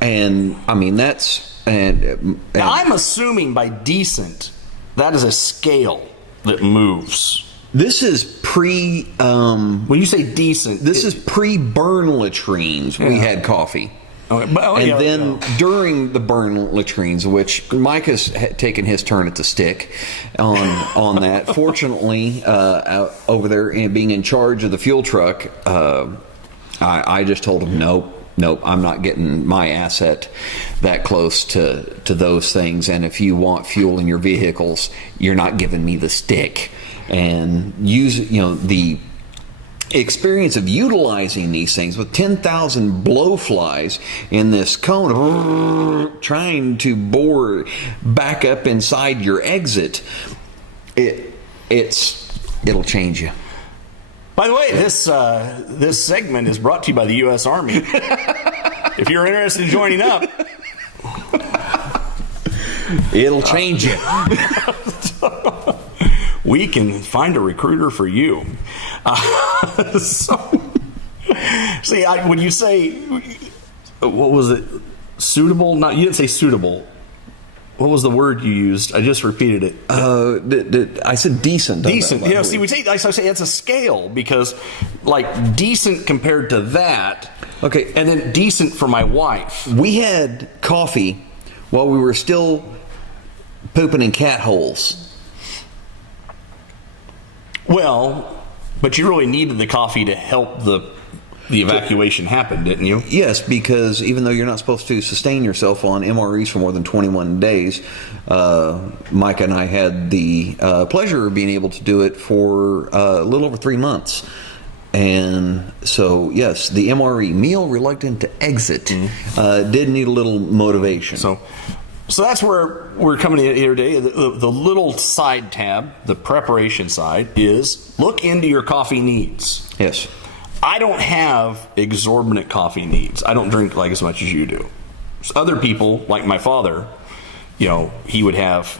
And I mean, and now, I'm assuming by decent, that is a scale that moves. This is when you say decent, this is pre-burn latrines. We had coffee. Okay. During the burn latrines, which Mike has taken his turn at the stick on that. Fortunately, over there and being in charge of the fuel truck, I just told him nope, I'm not getting my asset that close to those things. And if you want fuel in your vehicles, you're not giving me the stick. And use the experience of utilizing these things with 10,000 blowflies in this cone, trying to bore back up inside your exit, it'll change you. By the way, this segment is brought to you by the U.S. Army. If you're interested in joining up, it'll change you. We can find a recruiter for you. See, when you say, what was it? Suitable? Not, you didn't say suitable. What was the word you used? I just repeated it. I said decent. Decent. You know, see, I say it's a scale because, like, decent compared to that. Okay. And then decent for my wife. We had coffee while we were still pooping in cat holes. Well, but you really needed the coffee to help the evacuation happen, didn't you? Yes, because even though you're not supposed to sustain yourself on MREs for more than 21 days, Mike and I had the pleasure of being able to do it for a little over 3 months. And so, yes, the MRE, meal reluctant to exit, did need a little motivation. So that's where we're coming in here today. The little side tab, the preparation side, is look into your coffee needs. Yes. I don't have exorbitant coffee needs. I don't drink like as much as you do. So other people, like my father, you know, he would have,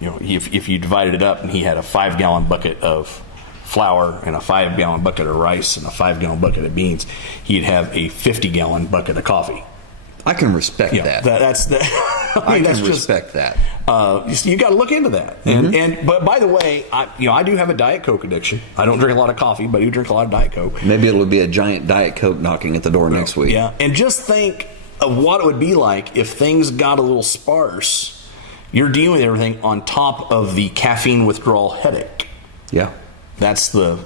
you know, if you divided it up and he had a 5-gallon bucket of flour and a 5-gallon bucket of rice and a 5-gallon bucket of beans, he'd have a 50-gallon bucket of coffee. I can respect that. That's the. I can respect that. You got to look into that. But by the way, I do have a Diet Coke addiction. I don't drink a lot of coffee, but I do drink a lot of Diet Coke. Maybe it'll be a giant Diet Coke knocking at the door next week. Yeah, and just think of what it would be like if things got a little sparse. You're dealing with everything on top of the caffeine withdrawal headache. Yeah. That's the.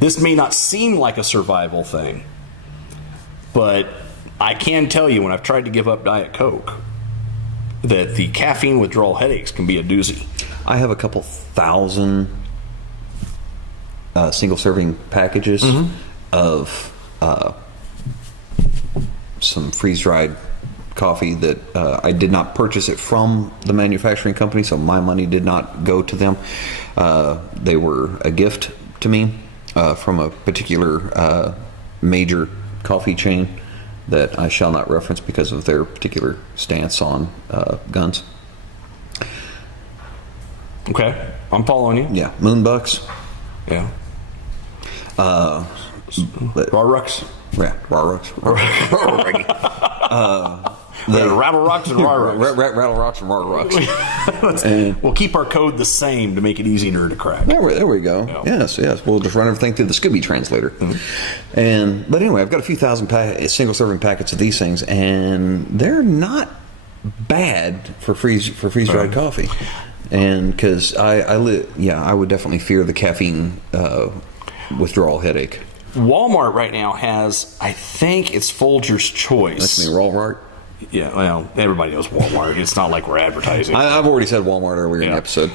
This may not seem like a survival thing, but I can tell you when I've tried to give up Diet Coke that the caffeine withdrawal headaches can be a doozy. I have a couple thousand single serving packages of some freeze dried coffee that I did not purchase it from the manufacturing company, so my money did not go to them. They were a gift to me from a particular major coffee chain that I shall not reference because of their particular stance on guns. Okay, I'm following you. Yeah, Moonbucks. Yeah. Rarucks. Yeah, Rarucks. Rattle Rocks and Rarucks. Rattle Rocks and Rarucks. We'll keep our code the same to make it easier to crack. There we go. Yeah. Yes. We'll just run everything through the Scooby translator. But anyway, I've got a few thousand single serving packets of these things, and they're not bad for freeze dried coffee. And because I would definitely fear the caffeine withdrawal headache. Walmart right now has, I think it's Folger's Choice. That's me, Walmart. Yeah, well, everybody knows Walmart. It's not like we're advertising. I've already said Walmart earlier in the episode.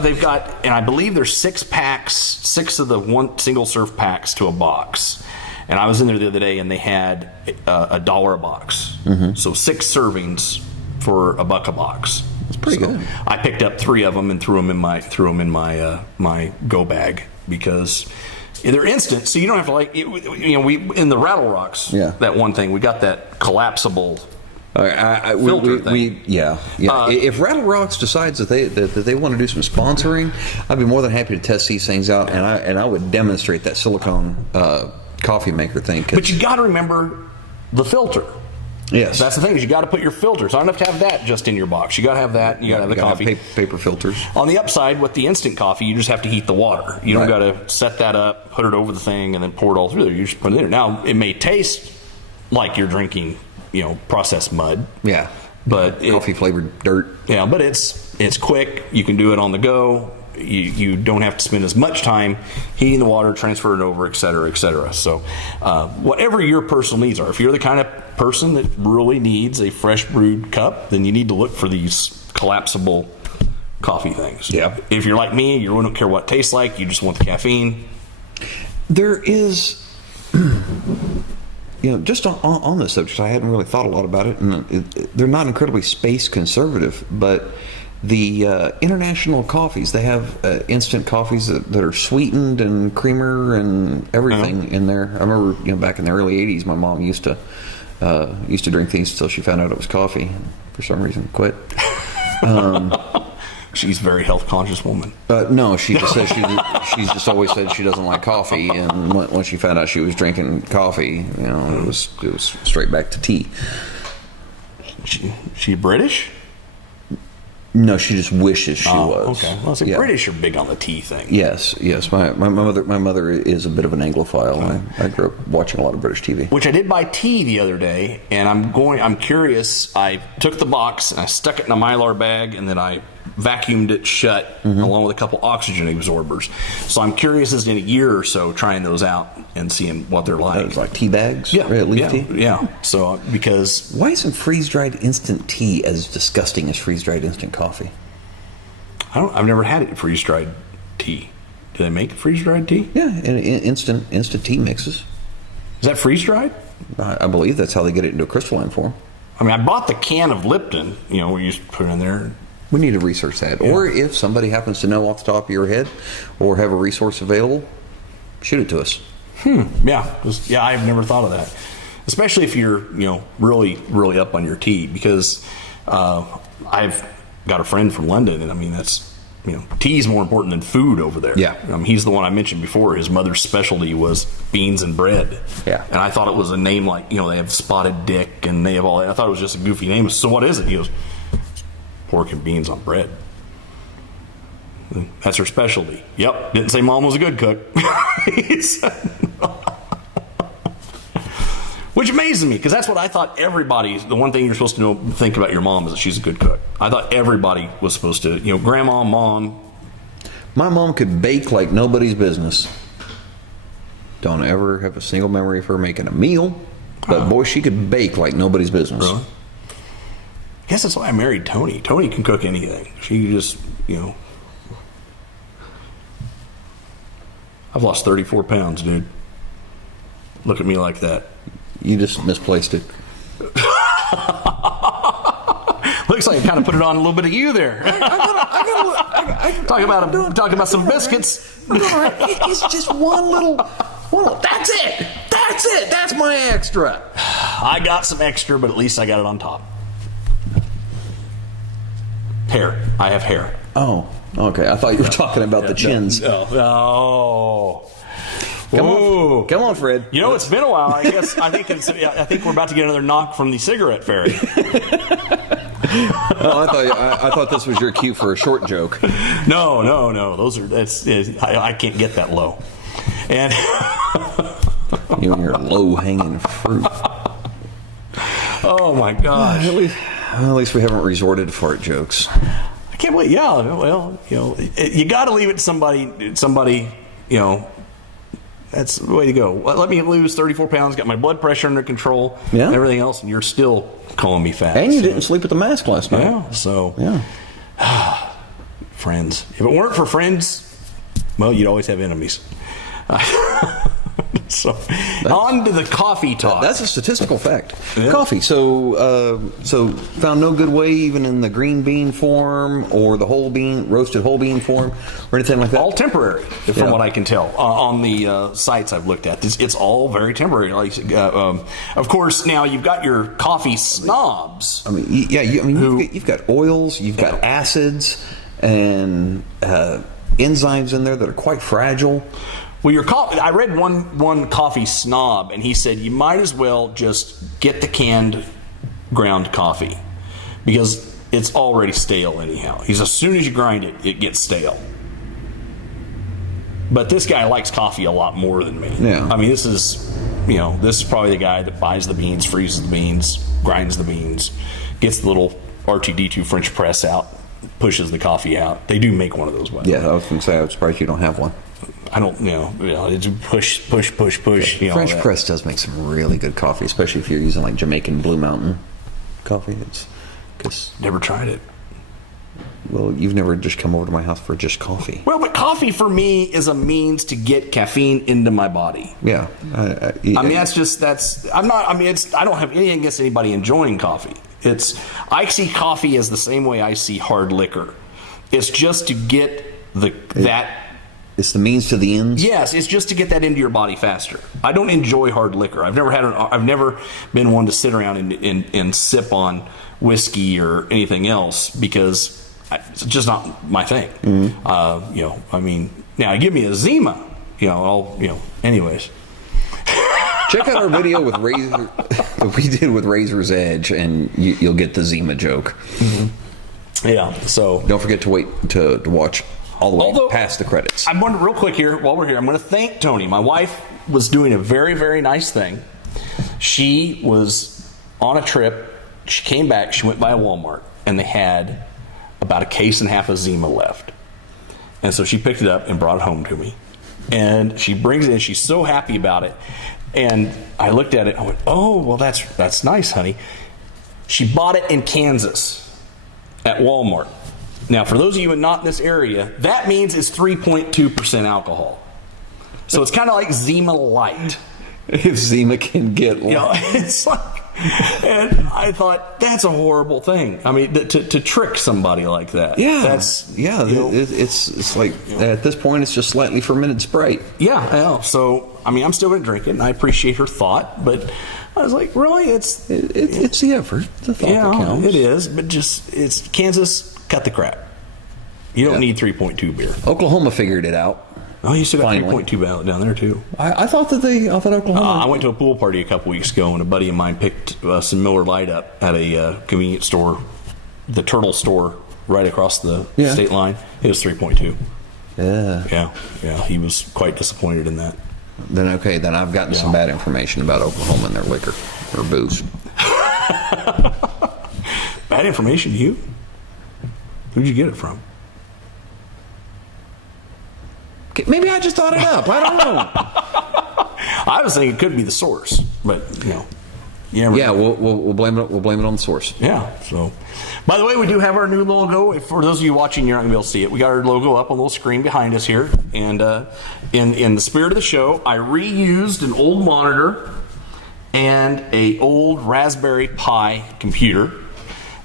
They've got, and I believe there's 6 packs, 6 of the one single serve packs to a box. And I was in there the other day, and they had $1 a box. So 6 servings for $1 a box. That's pretty good. I picked up 3 of them and threw them in my go bag because they're instant. So you don't have to we in the Rattle Rocks. That one thing we got that collapsible. Filter thing. If Rattle Rocks decides that they want to do some sponsoring, I'd be more than happy to test these things out, and I would demonstrate that silicone coffee maker thing. But you got to remember the filter. Yes, that's the thing is you got to put your filters. I don't have to have that just in your box. You got to have that. And you got to have the coffee. Have paper filters. On the upside, with the instant coffee, you just have to heat the water. You don't got to set that up, put it over the thing, and then pour it all through there. You just put it in there. Now it may taste like you're drinking, processed mud. Yeah, but coffee flavored dirt. Yeah, but it's quick. You can do it on the go. You don't have to spend as much time heating the water, transfer it over, et cetera, et cetera. So whatever your personal needs are, if you're the kind of person that really needs a fresh brewed cup, then you need to look for these collapsible coffee things. Yeah. If you're like me, you really don't care what it tastes like. You just want the caffeine. There is, just on this subject, I hadn't really thought a lot about it, and they're not incredibly space conservative, but the international coffees, they have instant coffees that are sweetened and creamer and everything in there. I remember, back in the early 80s, my mom used to drink these until she found out it was coffee, and for some reason quit. She's a very health conscious woman. No, she just says she's just always said she doesn't like coffee, and when she found out she was drinking coffee, it was straight back to tea. She British? No, she just wishes she was. Okay. Well, see, British are big on the tea thing. Yes. My mother is a bit of an Anglophile. I grew up watching a lot of British TV. Which I did buy tea the other day, and I'm curious. I took the box and I stuck it in a Mylar bag, and then I vacuumed it shut along with a couple oxygen absorbers. So I'm curious as in a year or so trying those out and seeing what they're like. Those like tea bags? Yeah. Leaf tea? Yeah. So because why isn't freeze-dried instant tea as disgusting as freeze-dried instant coffee? I've never had it freeze-dried tea. Do they make freeze-dried tea? Yeah, in instant tea mixes. Is that freeze-dried? I believe that's how they get it into a crystalline form. I mean, I bought the can of Lipton. We used to put it in there. We need to research that. Yeah. Or if somebody happens to know off the top of your head or have a resource available, shoot it to us. Yeah. I've never thought of that. Especially if you're, really, really up on your tea, because I've got a friend from London, and I mean, that's, tea is more important than food over there. Yeah. He's the one I mentioned before. His mother's specialty was beans and bread. Yeah. And I thought it was a name like, they have Spotted Dick and they have all that. I thought it was just a goofy name. So what is it? He goes, pork and beans on bread. That's her specialty. Yep. Didn't say mom was a good cook. He said, which amazes me, because that's what I thought the one thing you're supposed to think about your mom is that she's a good cook. I thought everybody was supposed to, grandma, mom. My mom could bake like nobody's business. Don't ever have a single memory of her making a meal, but boy, she could bake like nobody's business. Really? I guess that's why I married Tony. Tony can cook anything. She just, I've lost 34 pounds, dude. Look at me like that. You just misplaced it. Looks like I kind of put it on a little bit of you there. Talking about some biscuits. It's just one little. That's it. That's my extra. I got some extra, but at least I got it on top. Hair. I have hair. Oh, okay. I thought you were talking about the chins. No. Come on, Fred. It's been a while. I think we're about to get another knock from the cigarette fairy. I thought this was your cue for a short joke. No. I can't get that low. And you and your low-hanging fruit. Oh my gosh. At least we haven't resorted to fart jokes. I can't believe. Yeah. Well, you got to leave it to somebody. That's the way to go. Let me lose 34 pounds, got my blood pressure under control, and everything else, and you're still calling me fat. And you didn't sleep with the mask last night. Yeah, so. Yeah. Friends. If it weren't for friends, well, you'd always have enemies. So, on to the coffee talk. That's a statistical fact. Yeah. Coffee. So found no good way, even in the green bean form or the roasted whole bean form, or anything like that. All temporary, from what I can tell on the sites I've looked at. It's all very temporary. Of course, now you've got your coffee snobs. I mean, you've got oils, you've got acids, and enzymes in there that are quite fragile. Well, I read one coffee snob, and he said you might as well just get the canned ground coffee because it's already stale anyhow. As soon as you grind it, it gets stale. But this guy likes coffee a lot more than me. Yeah. I mean, this is probably the guy that buys the beans, freezes the beans, grinds the beans, gets the little RTD2 French press out, pushes the coffee out. They do make one of those. Yeah, I was going to say, I was surprised you don't have one. I don't, it's push. French press does make some really good coffee, especially if you're using like Jamaican Blue Mountain coffee. Never tried it. Well, you've never just come over to my house for just coffee. Well, but coffee for me is a means to get caffeine into my body. Yeah. I mean, I'm not, I mean, I don't have anything against anybody enjoying coffee. I see coffee as the same way I see hard liquor. It's just to get it's the means to the ends. Yes, it's just to get that into your body faster. I don't enjoy hard liquor. I've never been one to sit around and sip on whiskey or anything else because it's just not my thing. Mm-hmm. I mean, now give me a Zima, anyways. Check out our video with Razor that we did with Razor's Edge, and you'll get the Zima joke. Mm-hmm. Yeah. So don't forget to wait to watch all the way past the credits. I'm wondering real quick here while we're here. I'm going to thank Tony. My wife was doing a very, very nice thing. She was on a trip. She came back. She went by a Walmart, and they had about a case and a half of Zima left. And so she picked it up and brought it home to me. And she brings it in. She's so happy about it. And I looked at it. I went, "Oh, well, that's nice, honey." She bought it in Kansas at Walmart. Now, for those of you not in this area, that means it's 3.2% alcohol. So it's kind of like Zima Light. If Zima can get light. It's like, and I thought, that's a horrible thing. I mean, to trick somebody like that. Yeah. It's like, at this point, it's just slightly fermented Sprite. Yeah, I know. So, I mean, I'm still going to drink it, and I appreciate her thought, but I was like, really? It's the effort, the thought that counts. It is, but it's Kansas, cut the crap. You don't need 3.2 beer. Oklahoma figured it out. Oh, you still got 3.2 down there too. I thought Oklahoma. I went to a pool party a couple weeks ago, and a buddy of mine picked some Miller Lite up at a convenience store, the Turtle store, right across the state line. It was 3.2. Yeah. He was quite disappointed in that. Then I've gotten some bad information about Oklahoma and their liquor or booze. Bad information to you? Who'd you get it from? Maybe I just thought it up. I don't know. I was thinking it could be the source, but we'll blame it. We'll blame it on the source. Yeah. So, by the way, we do have our new logo. For those of you watching, you're not gonna be able to see it. We got our logo up on the little screen behind us here, and in the spirit of the show, I reused an old monitor and a old Raspberry Pi computer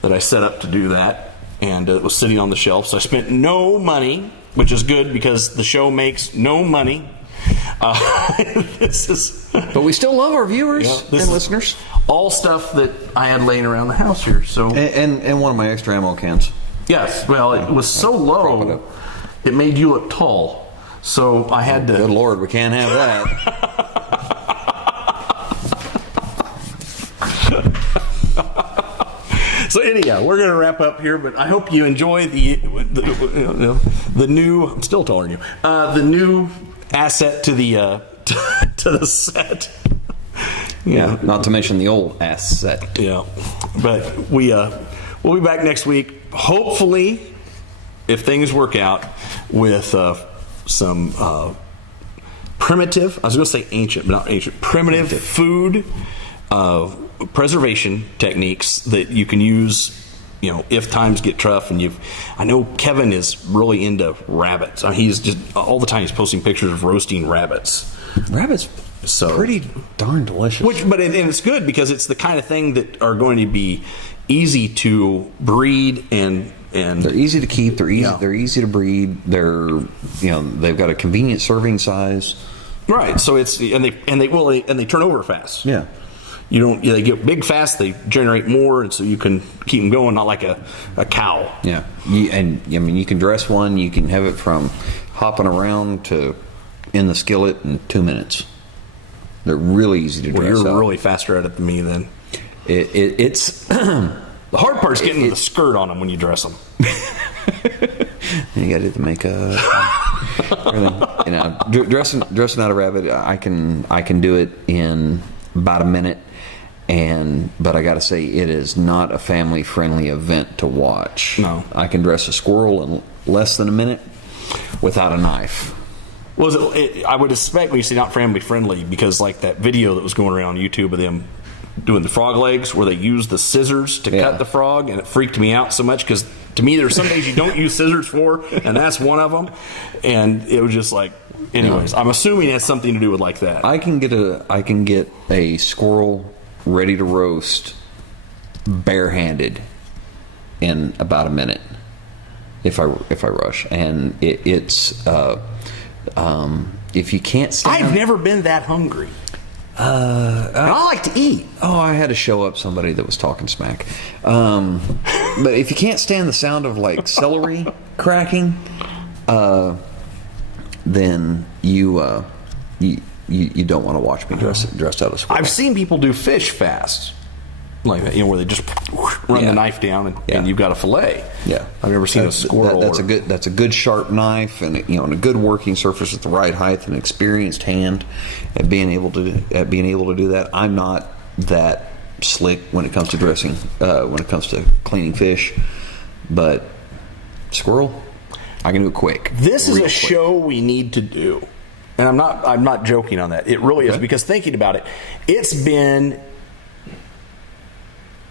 that I set up to do that, and it was sitting on the shelf. So I spent no money, which is good because the show makes no money. But we still love our viewers and listeners. All stuff that I had laying around the house here. So and one of my extra ammo cans. Yes, well, it was so low, it made you look tall. So I had to. Good Lord, we can't have that. So anyhow, we're going to wrap up here, but I hope you enjoy the new. I'm still taller than you. The new asset to the to the set. Yeah, not to mention the old asset. Yeah, but we'll be back next week. Hopefully, if things work out, with some primitive. I was going to say ancient, but not ancient. Primitive food. Preservation techniques that you can use, if times get tough. And I know Kevin is really into rabbits. I mean, he's just all the time he's posting pictures of roasting rabbits. Rabbits, pretty darn delicious. And it's good because it's the kind of thing that are going to be easy to breed and they're easy to keep. They're easy. They're easy to breed. They've got a convenient serving size. Right. So they turn over fast. Yeah. They get big fast, they generate more, and so you can keep them going, not like a cow. Yeah. You can dress one, you can have it from hopping around to in the skillet in 2 minutes. They're really easy to dress You're up. really faster at it than me then. It's the hard part's getting the skirt on them when you dress them. You got to do the makeup. Dressing out a rabbit, I can do it in about a minute. But I got to say, it is not a family-friendly event to watch. No. I can dress a squirrel in less than a minute without a knife. I would expect when you say not family-friendly, because like that video that was going around on YouTube of them doing the frog legs where they use the scissors to cut the frog, and it freaked me out so much because to me there's some days you don't use scissors for, and that's one of them. And it was just like, anyways, I'm assuming it has something to do with like that. I can get a squirrel ready to roast barehanded in about a minute if I rush, and it's if you can't stand. I've never been that hungry. And I like to eat. Oh, I had to show up somebody that was talking smack. But if you can't stand the sound of like celery cracking, then you don't want to watch me dressed out as squirrel. I've seen people do fish fast, like that, where they just run the knife down and you've got a fillet. Yeah, I've never seen a squirrel. That's a good sharp knife, and and a good working surface at the right height, and experienced hand at being able to do that. I'm not that slick when it comes to dressing, when it comes to cleaning fish, but squirrel, I can do it quick. This is a show we need to do, and I'm not joking on that. It really is, because thinking about it, it's been.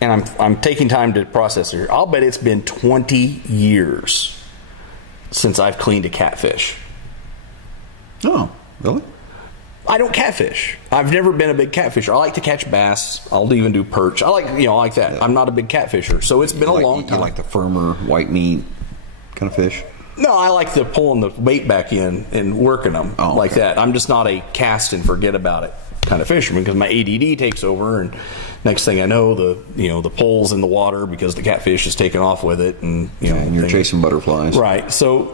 And I'm taking time to process here. I'll bet it's been 20 years since I've cleaned a catfish. Oh, really? I don't catfish. I've never been a big catfisher. I like to catch bass. I'll even do perch. I like that. Yeah. I'm not a big catfisher. So it's been a long time. You like the firmer white meat kind of fish? No, I like the pulling the bait back in and working them like that. I'm just not a cast and forget about it kind of fisherman, because my ADD takes over, and next thing I know, the pole's in the water because the catfish is taking off with it, and and you're chasing butterflies, right? So,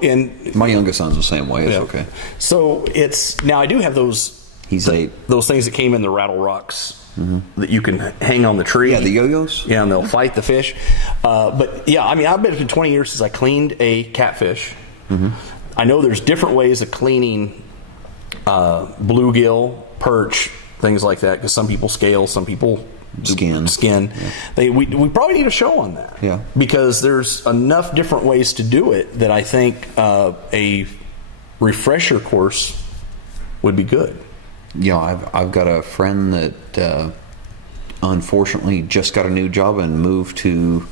my youngest son's the same way. It's okay. So it's now I do have those. He's 8. Those things that came in the rattle rocks that you can hang on the tree. Yeah, the yo-yos. Yeah, and they'll fight the fish. But yeah, I mean, I've been 20 years since I cleaned a catfish. I know there's different ways of cleaning bluegill, perch, things like that, because some people scale, some people skin. Yeah. We probably need a show on that. Yeah. Because there's enough different ways to do it that I think a refresher course would be good. Yeah, I've got a friend that unfortunately just got a new job and moved to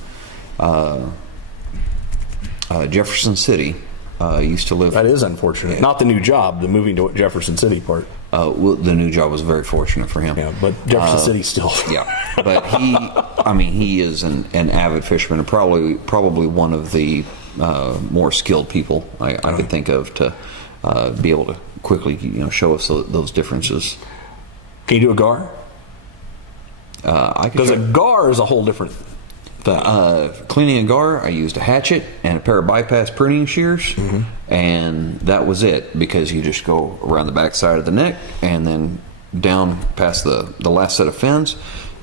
Jefferson City. Used to live. That is unfortunate. Yeah. Not the new job, the moving to Jefferson City part. Well, the new job was very fortunate for him. Yeah, but Jefferson City still. Yeah, but he is an avid fisherman, and probably one of the more skilled people I could think of to be able to quickly show us those differences. Can you do a gar? Because a gar is a whole different thing. Cleaning a gar, I used a hatchet and a pair of bypass pruning shears, and that was it, because you just go around the back side of the neck and then down past the last set of fins.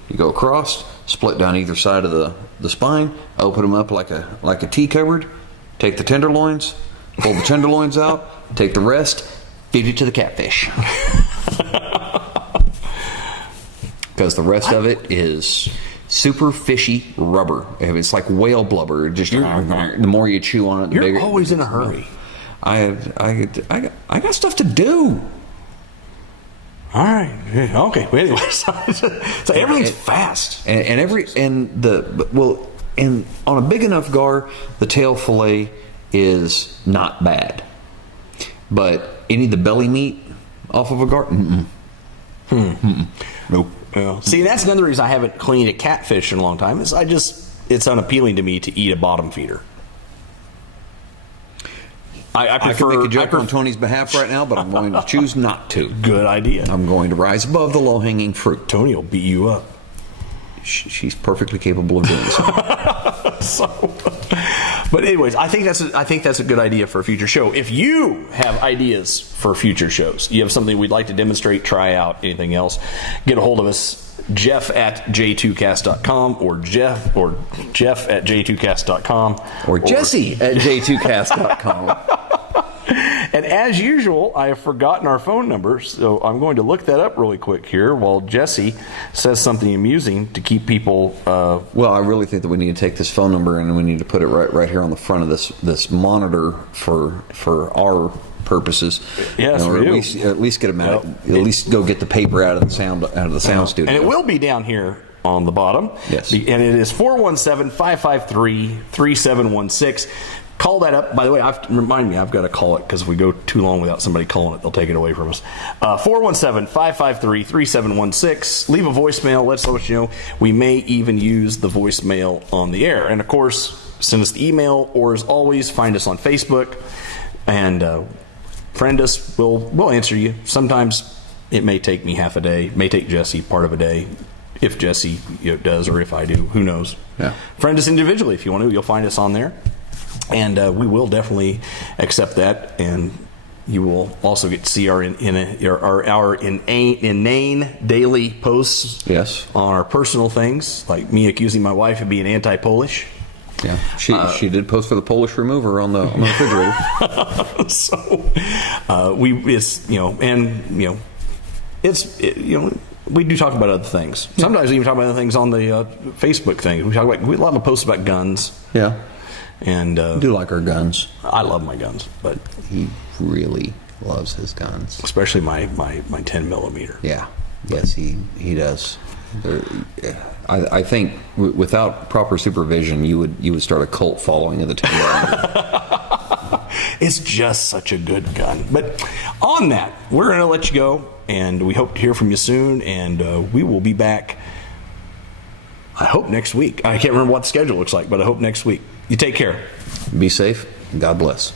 You go across, split down either side of the spine, open them up like a tea cupboard, take the tenderloins, pull the tenderloins out, take the rest, feed it to the catfish. Because the rest of it is super fishy rubber. It's like whale blubber. Just the more you chew on it, the bigger. You're always in a hurry. I got stuff to do. All right. Okay. Well, anyway, so everything's fast. And on a big enough gar, the tail fillet is not bad. But any of the belly meat off of a gar, nope. Yeah. See, that's another reason I haven't cleaned a catfish in a long time. It's unappealing to me to eat a bottom feeder. I prefer. I can make a joke on Tony's behalf right now, but I'm going to choose not to. Good idea. I'm going to rise above the low-hanging fruit. Tony will beat you up. She's perfectly capable of doing so. But anyways, I think that's a good idea for a future show. If you have ideas for future shows, you have something we'd like to demonstrate, try out, anything else, get a hold of us. Jeff at j2cast.com or Jeff at j2cast.com or Jesse at j2cast.com. And as usual, I have forgotten our phone number, so I'm going to look that up really quick here while Jesse says something amusing to keep people. Well, I really think that we need to take this phone number and we need to put it right here on the front of this monitor for our purposes. Yes, or at least get them out. At least go get the paper out of the sound studio. And it will be down here on the bottom. Yes. And it is 417-553-3716. Call that up. By the way, remind me, I've got to call it, because if we go too long without somebody calling it, they'll take it away from us. 417-553-3716. Leave a voicemail. Let us know. We may even use the voicemail on the air. And of course, send us the email, or as always, find us on Facebook and friend us. We'll answer you. Sometimes it may take me half a day. It may take Jesse part of a day. If Jesse does, or if I do, who knows? Yeah. Friend us individually if you want to. You'll find us on there. And we will definitely accept that, and you will also get to see our inane daily posts. Yes. On our personal things, like me accusing my wife of being anti-Polish. Yeah, she did post for the Polish remover on the refrigerator. So we do talk about other things. Sometimes we even talk about other things on the Facebook thing. We have a lot of posts about guns. Yeah. And do like our guns. I love my guns, but He really loves his guns. especially my 10 millimeter. Yeah. Yes, he does. I think without proper supervision, you would start a cult following of the 10 millimeter. It's just such a good gun. But on that, we're going to let you go, and we hope to hear from you soon, and we will be back, I hope, next week. I can't remember what the schedule looks like, but I hope next week. You take care. Be safe. God bless.